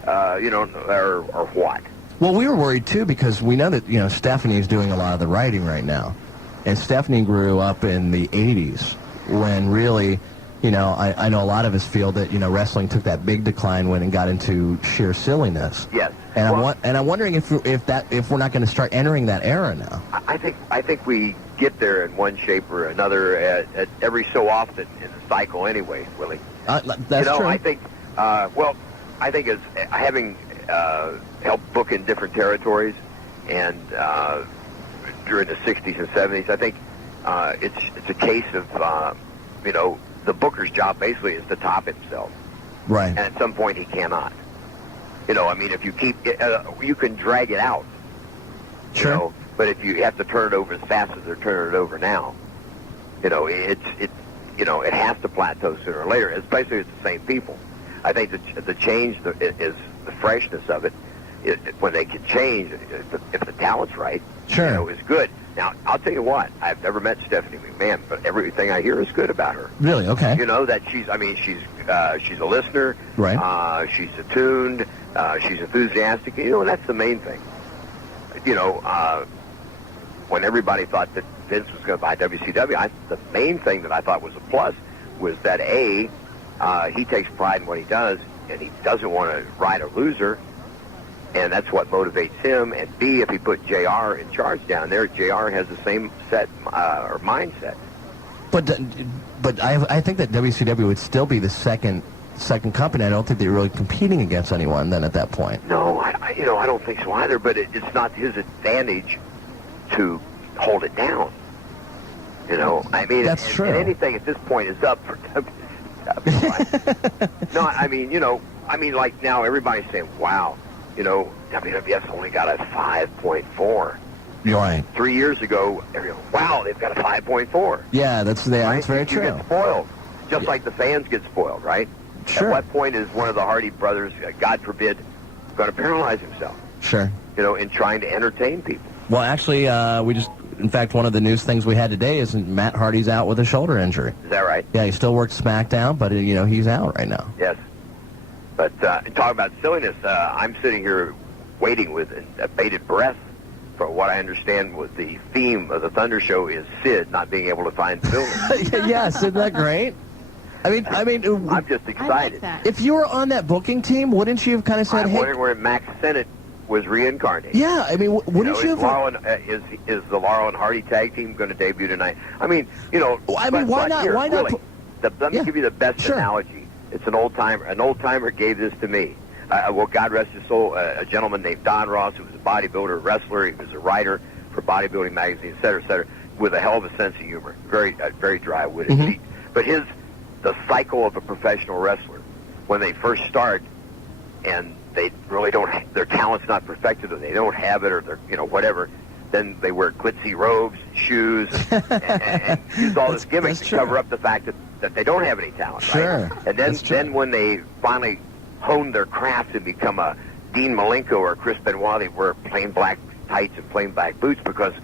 or what. Well, we were worried, too, because we know that, Stephanie's doing a lot of the writing right now. And Stephanie grew up in the 80s when really, I know a lot of us feel that, wrestling took that big decline when it got into sheer silliness. Yes. And I'm wondering if we're not going to start entering that era now. I think we get there in one shape or another at every so often in the cycle anyway, Willie. That's true. I think, I think as having helped book in different territories and during the 60s and 70s, I think it's a case of, the booker's job basically is to top himself. Right. And at some point he cannot. If you keep it, you can drag it out. Sure. But if you have to turn it over as fast as they're turning it over now, it has to plateau sooner or later. Especially it's the same people. I think the change is the freshness of it. When they can change, if the talent's right, sure, is good. Now, I'll tell you what, I've never met Stephanie McMahon, but everything I hear is good about her. Really? Okay. That she's a listener. Right. She's attuned. She's enthusiastic. And that's the main thing. When everybody thought that Vince was going to buy WCW, the main thing that I thought was a plus was that he takes pride in what he does, and he doesn't want to ride a loser. And that's what motivates him. And B, if he put JR in charge down there, JR has the same set or mindset. But I think that WCW would still be the second company. I don't think they're really competing against anyone then at that point. No, I don't think so either. But it's not his advantage to hold it down. That's true. And anything at this point is up for WCW. No, like now everybody's saying, wow. WWF's only got a 5.4. You're right. 3 years ago, wow, they've got a 5.4. Yeah, that's very true. You get spoiled, just like the fans get spoiled, right? At what point is one of the Hardy brothers, God forbid, going to paralyze himself? Sure. In trying to entertain people. Well, actually, in fact, one of the news things we had today is Matt Hardy's out with a shoulder injury. Is that right? Yeah, he still works SmackDown, but, he's out right now. Yes. But talking about silliness, I'm sitting here waiting with bated breath for what I understand was the theme of the Thunder Show is Sid not being able to find Phil. Yes, isn't that great? I mean, I'm just excited. If you were on that booking team, wouldn't you have kind of said, I'm hey... wondering where Max Sennett was reincarnated. Yeah, I mean, wouldn't you have... Is the Laurel and Hardy tag team going to debut tonight? I mean, why not? Why not? Let me give you the best analogy. It's an old-timer. An old-timer gave this to me. Well, God rest his soul, a gentleman named Don Ross, who was a bodybuilder, wrestler. He was a writer for bodybuilding magazines, et cetera, with a hell of a sense of humor. Very dry-witted. Mm-hmm. But the cycle of a professional wrestler, when they first start, and they really don't, their talent's not perfected, or they don't have it, or they're, whatever, then they wear glitzy robes, and shoes, and use all this gimmick to cover up the fact that they don't have any talent. Sure. Right? And then when they finally hone their craft and become a Dean Malenko or Chris Benoit, they wear plain black tights and plain black boots because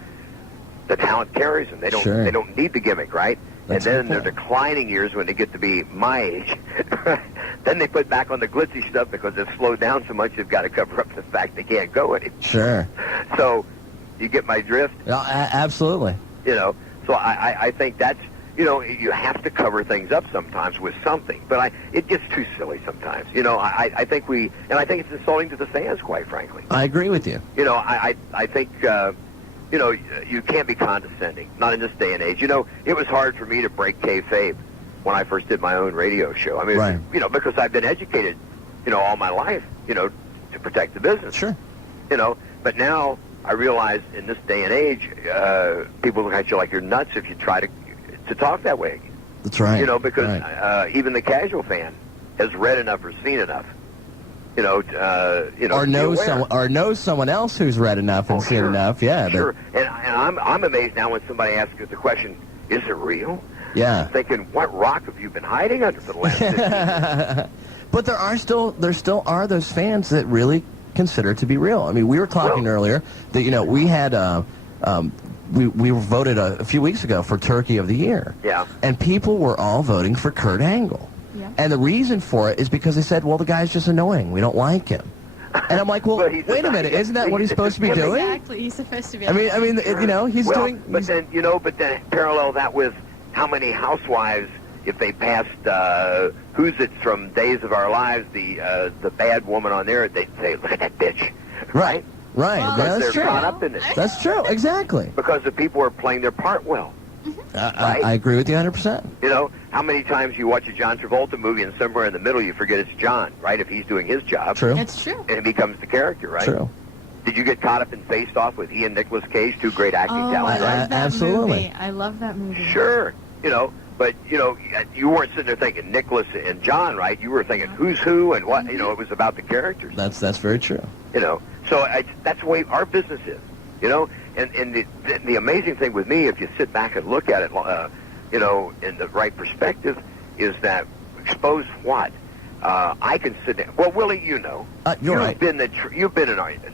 the talent carries them. They don't need the gimmick, right? And then in their declining years, when they get to be my age, then they put back on the glitzy stuff because they've slowed down so much they've got to cover up the fact they can't go anymore. Sure. So, you get my drift? Absolutely. So I think that's, you have to cover things up sometimes with something, but it gets too silly sometimes. I think I think it's insulting to the fans, quite frankly. I agree with you. I think, you can't be condescending, not in this day and age. It was hard for me to break kayfabe when I first did my own radio show. I mean, right. Because I've been educated, all my life, to protect the business. Sure. But now I realize in this day and age, people look at you like you're nuts if you try to talk that way. That's right. Because even the casual fan has read enough or seen enough. Or knows someone else who's read enough and seen enough. Yeah. Sure. And I'm amazed now when somebody asks us the question, is it real? Yeah. I'm thinking, what rock have you been hiding under for the last 15 years? But there still are those fans that really consider it to be real. I mean, we were talking earlier that we had we were voted a few weeks ago for Turkey of the Year. Yeah. And people were all voting for Kurt Angle. Yeah. And the reason for it is because they said, well, the guy's just annoying. We don't like him. And I'm like, well, wait a minute. Isn't that what he's supposed to be doing? Exactly. He's supposed to be. I mean, he's doing. But then parallel that with how many housewives, if they passed Who's It from Days of Our Lives, the bad woman on there, they'd say, look at that bitch. Right. Right. Well, that's they're true. caught up in it. That's true. Exactly. Because the people are playing their part well. Right? I agree with you 100%. How many times you watch a John Travolta movie and somewhere in the middle you forget it's John, right? If he's doing his job. True. It's true. And it becomes the character, right? True. Did you get caught up in Face Off with he and Nicolas Cage, two great acting talents? I love that absolutely. movie. I love that movie. Sure. But, you weren't sitting there thinking Nicholas and John, right? You were thinking who's who and what, it was about the characters. That's very true. So that's the way our business is, And the amazing thing with me, if you sit back and look at it, in the right perspective, is that expose what? I can sit there. Well, Willie, you're you've right. You've been an artist.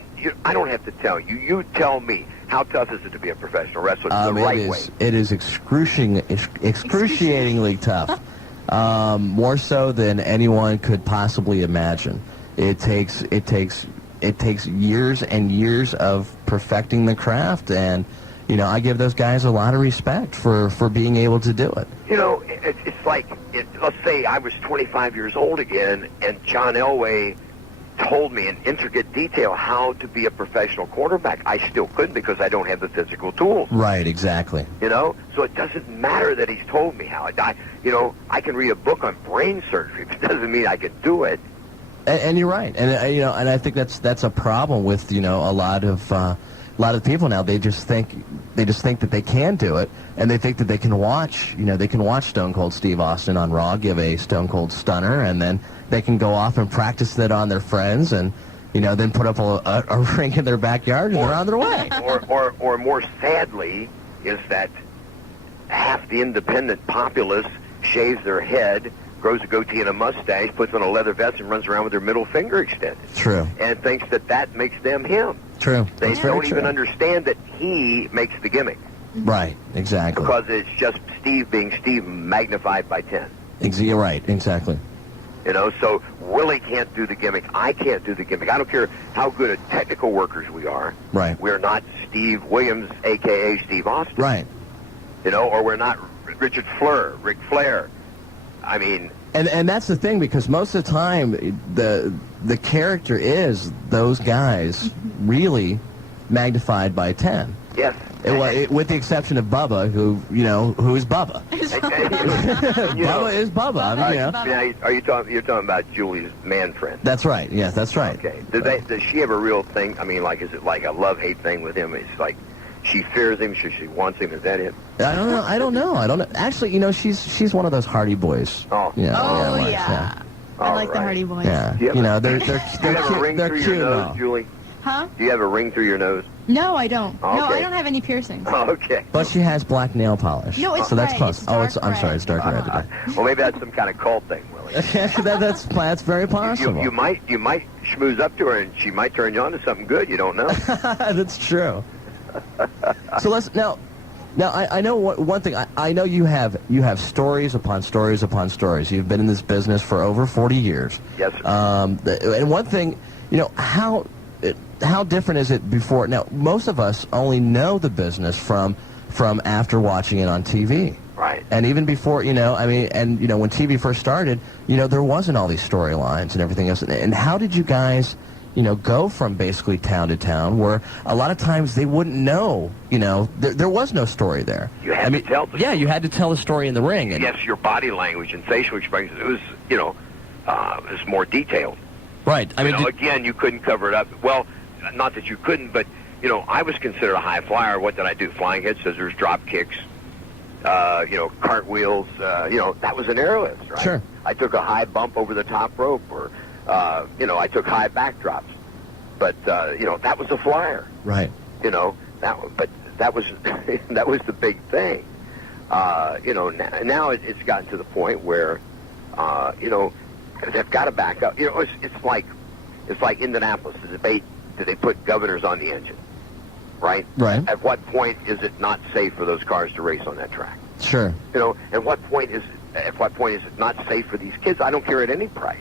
I don't have to tell you. You tell me. How tough is it to be a professional wrestler the right way? It is excruciatingly tough. More so than anyone could possibly imagine. It takes years and years of perfecting the craft, and I give those guys a lot of respect for being able to do it. It's like, let's say I was 25 years old again, and John Elway told me in intricate detail how to be a professional quarterback. I still couldn't because I don't have the physical tools. Right, exactly. So it doesn't matter that he's told me how. I can read a book on brain surgery, but it doesn't mean I can do it. And you're right. And and I think that's a problem with a lot of people now. They just think that they can do it, and they think that they can watch Stone Cold Steve Austin on Raw give a Stone Cold Stunner, and then they can go off and practice that on their friends, and then put up a ring in their backyard, and they're on their way. Or more sadly, is that half the independent populace shaves their head, grows a goatee and a mustache, puts on a leather vest, and runs around with their middle finger extended. True. And thinks that makes them him. True. They don't even understand that he makes the gimmick. Right, exactly. Because it's just Steve being Steve magnified by 10. Right, exactly. You know, so Willie can't do the gimmick. I can't do the gimmick. I don't care how good at technical workers we are. Right. We're not Steve Williams, a.k.a. Steve Austin. Right. You know, or we're not Richard Ric Flair. I mean... And that's the thing, because most of the time, the character is those guys really magnified by 10. Yes. With the exception of Bubba, who is Bubba. Bubba is Bubba. You're talking about Julie's man friend. That's right. Yes, that's right. Okay. Does she have a real thing? I mean, like, is it like a love-hate thing with him? It's like she fears him, she wants him. Is that it? I don't know. Actually, she's one of those Hardy Boys. Oh. Yeah. I like the Hardy Boys. Yeah. Do you have a ring through your nose, Julie? Huh? Do you have a ring through your nose? No, I don't. Okay. No, I don't have any piercings. Oh, okay. But she has black nail polish. No, it's so that's gray. close. I'm sorry, it's dark red today. Well, maybe that's some kind of cult thing, Willie. that's very possible. You might schmooze up to her, and she might turn you on to something good. You don't know. That's true. So let's now. I know one thing. I know you have stories upon stories upon stories. You've been in this business for over 40 years. Yes, sir. And one thing, how different is it before? Now, most of us only know the business from after watching it on TV. Right. And even before, when TV first started, there wasn't all these storylines and everything else. And how did you guys, go from basically town to town where a lot of times they wouldn't know, there was no story there. You had to tell the story. Yeah, you had to tell the story in the ring. And yes, your body language and facial expressions, it was, it was more detailed. Right. I mean, again, you couldn't cover it up. Well, not that you couldn't, but, I was considered a high flyer. What did I do? Flying head scissors, drop kicks, cartwheels, that was an airlift, right? Sure. I took a high bump over the top rope, or, I took high backdrops. But, that was a flyer. Right. But that was that was the big thing. Now it's gotten to the point where, they've got to back up. It's like Indianapolis, the debate, do they put governors on the engine? Right? Right. At what point is it not safe for those cars to race on that track? Sure. At what point is it not safe for these kids? I don't care at any price.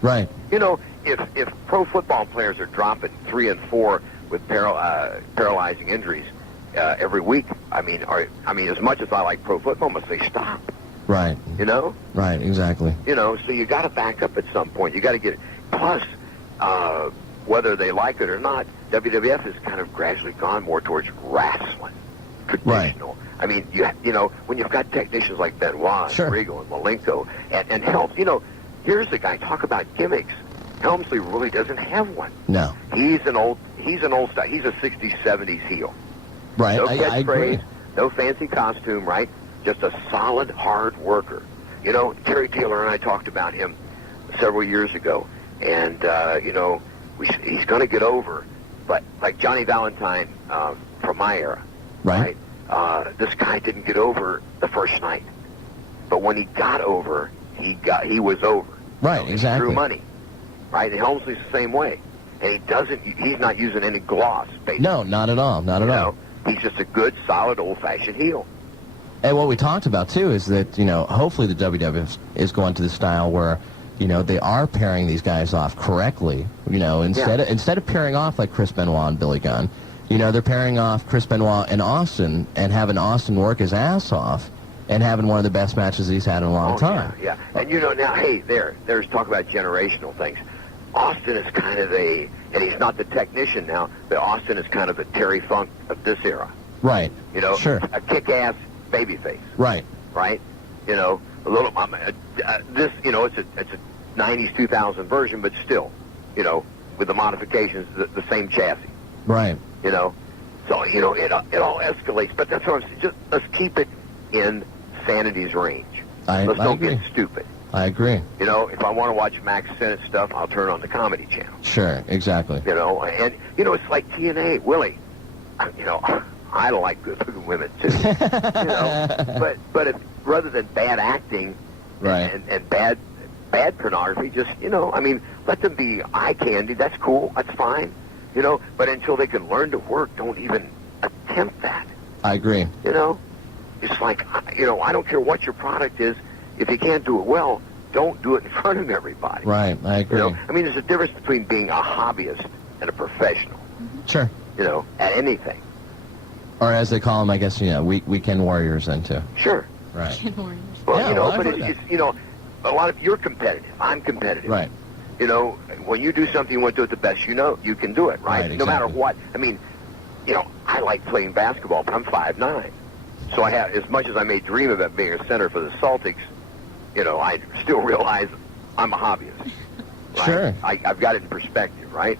Right. If pro football players are dropping 3 and 4 with paralyzing injuries every week, I mean, as much as I like pro football, must they stop? Right. Right. Exactly. So you got to back up at some point. You got to get it. Plus, whether they like it or not, WWF has kind of gradually gone more towards wrestling, traditional. Right. I mean, when you've got technicians like Benoit, sure, and Regal, and Malenko, and Helms, here's the guy. Talk about gimmicks. Helmsley really doesn't have one. No. He's an old style. He's a 60s, 70s heel. Right. No I agree. No fancy costume, right? Just a solid, hard worker. Terry Taylor and I talked about him several years ago, and, he's going to get over. But like Johnny Valentine from my era, right? This guy didn't get over the first night. But when he got over, he was over. Right, exactly. He drew money. Right? And Helmsley's the same way. And he's not using any gloss, basically. No, not at all. Not at all. He's just a good, solid, old-fashioned heel. And what we talked about, too, is that, hopefully the WWF is going to the style where, they are pairing these guys off correctly. Instead of pairing off like Chris Benoit and Billy Gunn, they're pairing off Chris Benoit and Austin and having Austin work his ass off and having one of the best matches he's had in a long time. Yeah. And, now, hey, there's talk about generational things. Austin is kind of and he's not the technician now, but Austin is kind of the Terry Funk of this era. Right. Sure. A kick-ass babyface. Right. Right? A little, this, it's a 90s, 2000 version, but still, with the modifications, the same chassis. Right. So, it all escalates, but that's what I'm saying. Just let's keep it in sanity's range. Let's don't get stupid. I agree. If I want to watch Max Sennett stuff, I'll turn on the Comedy Channel. Sure, exactly. And, it's like TNA. Willie, I like good women, too. But if, rather than bad acting, and bad pornography. Just, I mean, let them be eye candy. That's cool. That's fine. But until they can learn to work, don't even attempt that. I agree. It's like, I don't care what your product is. If you can't do it well, don't do it in front of everybody. Right, I agree. I mean, there's a difference between being a hobbyist and a professional. Sure. At anything. Or as they call them, I guess, weekend warriors then, too. Sure. Right. Weekend warriors. Well, but it's a lot of, you're competitive. I'm competitive. Right. When you do something, you want to do it the best you know, you can do it, right? Right, No matter what. I mean, I like playing basketball, but I'm 5'9". So I have, as much as I may dream about being a center for the Celtics, I still realize I'm a hobbyist. Right? Sure. I've got it in perspective, right?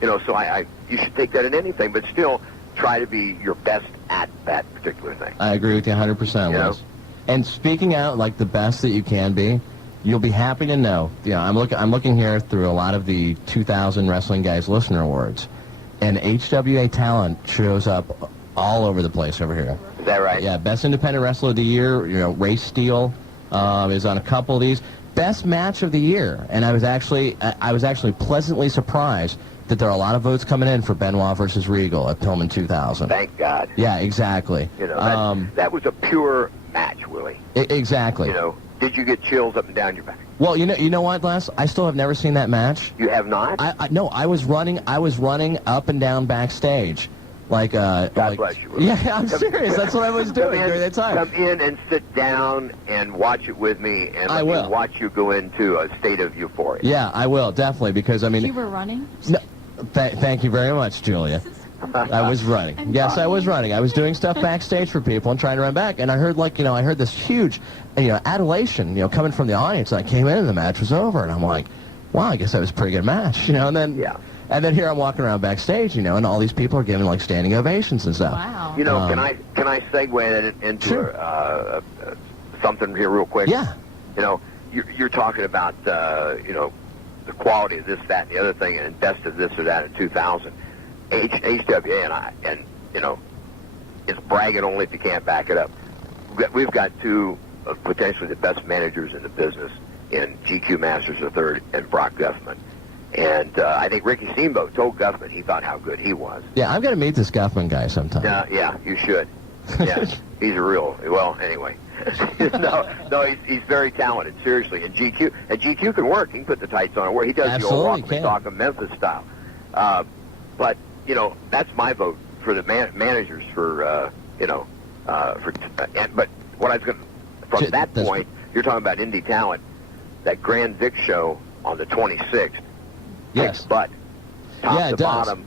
So you should take that in anything, but still try to be your best at that particular thing. I agree with you 100%, Liz. And speaking out like the best that you can be, you'll be happy to know. I'm looking here through a lot of the 2000 Wrestling Guys Listener Awards, and HWA talent shows up all over the place over here. Is that right? Yeah, Best Independent Wrestler of the Year, Ray Steele is on a couple of these. Best Match of the Year, and I was actually pleasantly surprised that there are a lot of votes coming in for Benoit versus Regal at Pillman 2000. Thank God. Yeah, exactly. That was a pure match, Willie. Exactly. Did you get chills up and down your back? Well, you know what, Les? I still have never seen that match. You have not? No, I was running up and down backstage. Like, God bless you. Willie. Yeah, I'm serious. That's what I was doing during that time. Come in and sit down and watch it with me, and I will watch you go into a state of euphoria. Yeah, I will, definitely, because, I mean... You were running? No, thank you very much, Julia. I was running. Yes, I was running. I was doing stuff backstage for people and trying to run back, and I heard, I heard this huge, adulation, coming from the audience, and I came in and the match was over, and I'm like, wow, I guess that was a pretty good match, and then... Yeah. And then here I'm walking around backstage, and all these people are giving, standing ovations and stuff. Wow. Can I segue that into something here real quick? Yeah. You're talking about, the quality of this, that, and the other thing, and best of this or that in 2000. HWA it's bragging only if you can't back it up. We've got two of potentially the best managers in the business in GQ Masters III and Brock Guffman. And I think Ricky Steamboat told Guffman he thought how good he was. Yeah, I've got to meet this Guffman guy sometime. Yeah, you should. Yeah, he's a real, well, anyway. No, he's very talented, seriously. And GQ can work. He can put the tights on and work. He does the old Rock McDock Memphis style. But, that's my vote for the managers for, but what I was going to, from that point, you're talking about indie talent, that Grand Vic show on the 26th. Yes. But top to bottom,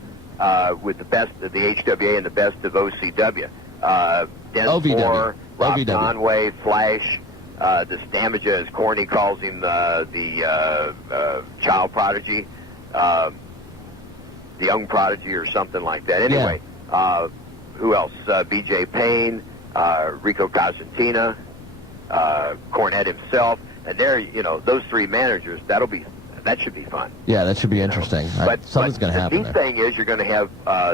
with the best of the HWA and the best of OCW. Dennis Moore, Rob Conway, Flash, this Damager, as Corny calls him, the child prodigy, the young prodigy or something like that. Anyway, who else? B.J. Payne, Rico Cosentino, Cornette himself. And there, those three managers, that should be fun. Yeah, that should be interesting. Something's going to happen. The key thing is you're going to have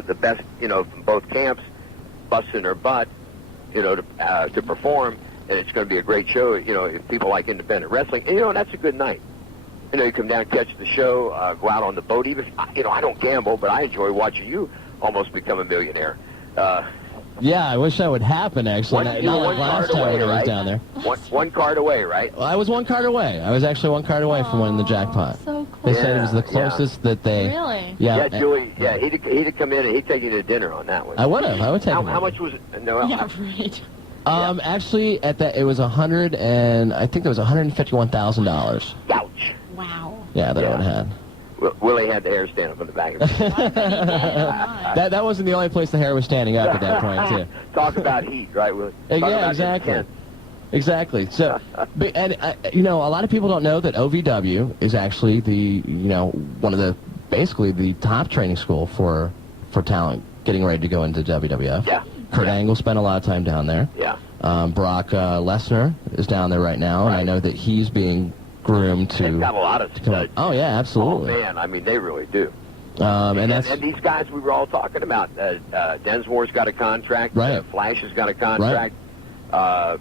the best, from both camps, busting their butt, to perform, and it's going to be a great show. If people like independent wrestling, and that's a good night. You come down, catch the show, go out on the boat. Even, I don't gamble, but I enjoy watching you almost become a millionaire. Yeah, I wish that would happen, actually. Not like last time when I was down there. One card away, right? Well, I was one card away. I was actually one card away from winning the jackpot. So cool. They said it was the closest that they... Really? Yeah, Julie, he'd come in and he'd take you to dinner on that one. I would have. I would take him. How much was it? No, yeah, right. Actually, at that, it was I think it was $151,000. Ouch. Wow. Yeah, that I would have had. Willie had the hair stand up in the back of his head. That wasn't the only place the hair was standing up at that point, too. Talk about heat, right, Willie? Yeah, exactly. Exactly. So, a lot of people don't know that OVW is actually one of the, basically the top training school for talent getting ready to go into WWF. Yeah. Kurt Angle spent a lot of time down there. Yeah. Brock Lesnar is down there right now, and I know that he's being groomed to... They've got a lot of studs. Oh, yeah, absolutely. Oh, man, I mean, they really do. And these guys we were all talking about, Densmore's got a contract. Right. Flash has got a contract. Right.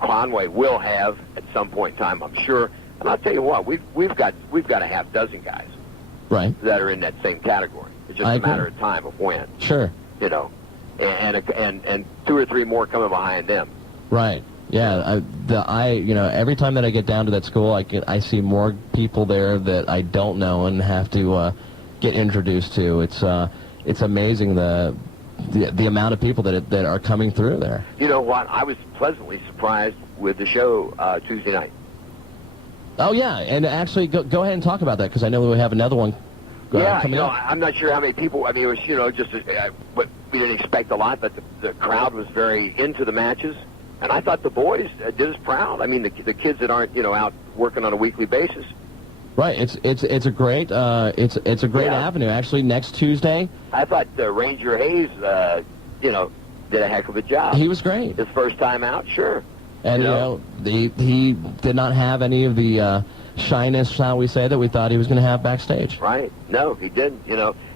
Conway will have at some point in time, I'm sure. And I'll tell you what, we've got a half dozen guys that are in that same category. It's just a matter of time of when. Sure. You know, and 2 or 3 more coming behind them. Right. Yeah. Every time that I get down to that school, I see more people there that I don't know and have to get introduced to. It's amazing the amount of people that are coming through there. You know what? I was pleasantly surprised with the show Tuesday night. Oh yeah, and actually go ahead and talk about that because I know we have another one. Coming up. I'm not sure how many people. I mean, it was but we didn't expect a lot, but the crowd was very into the matches, and I thought the boys did us proud. I mean, the kids that aren't out working on a weekly basis. Right. It's a great avenue. Actually, next Tuesday. I thought Ranger Hayes, did a heck of a job. He was great. His first time out, sure. And he did not have any of the shyness, shall we say, that we thought he was going to have backstage. Right. No, he didn't.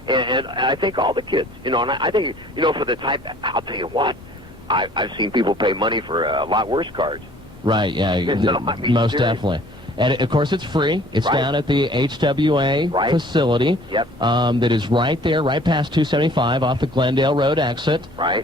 And I think all the kids. And I think for the type. I'll tell you what. I've seen people pay money for a lot worse cards. Right. Yeah. Most definitely. And, of course, it's free. It's down at the HWA facility. Yep. That is right there, right past 275 off the Glendale Road exit. Right.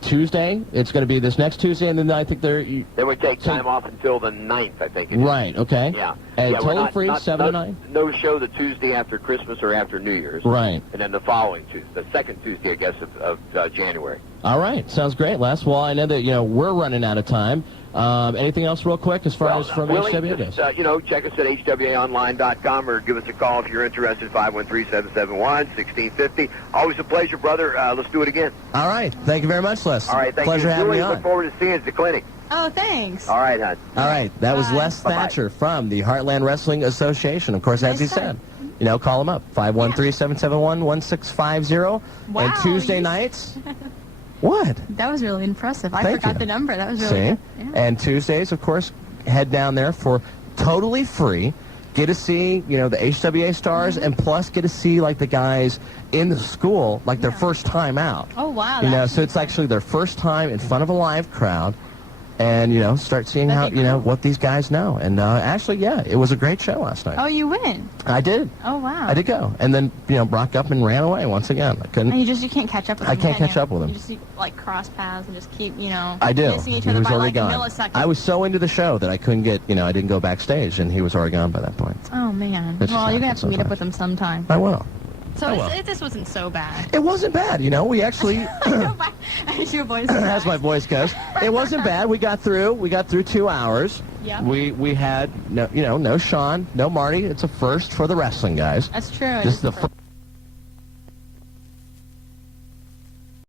Tuesday, it's going to be this next Tuesday, and then I think Then we take time off until the 9th, I think. Right, okay. Yeah. And totally free, 7 to 9? No show the Tuesday after Christmas or after New Year's. Right. And then the following Tuesday, the second Tuesday, I guess, of January. All right. Sounds great, Les. Well, I know that, we're running out of time. Anything else real quick as far as from Willie, HWA goes? Check us at hwaonline.com or give us a call if you're interested, 513-771-1650. Always a pleasure, brother. Let's do it again. All right. Thank you very much, Les. All right. Thank Pleasure you. having Julie, me on. look forward to seeing you at the clinic. Oh, thanks. All right, hon. All right. That was Les Thatcher from the Heartland Wrestling Association. Of course, as he said, call him up, 513-771-1650. Wow, and Tuesday nights... What? That was really impressive. I forgot the number. That was really good. Yeah. And Tuesdays, of course, head down there for totally free. Get to see, the HWA stars, and plus get to see, the guys in the school, their first time out. Oh, wow. So it's actually their first time in front of a live crowd. And, start seeing how, what these guys know. And actually, it was a great show last night. Oh, you win. I did. Oh, wow. I did go. And then, Brock Gupman ran away once again. I couldn't. And you can't catch up with him. I can't catch up with him. You just, cross paths and just keep, I do. missing each He other was by, already a gone. millisecond. I was so into the show that I couldn't get, I didn't go backstage, and he was already gone by that point. Oh, man. Well, you're going to have to meet up with him sometime. I will. So this wasn't so bad. It wasn't bad, we actually... As your voice as my voice goes. It wasn't bad. We got through 2 hours. Yep. We had, no Shawn, no Marty. It's a first for the wrestling guys. That's true. This is the first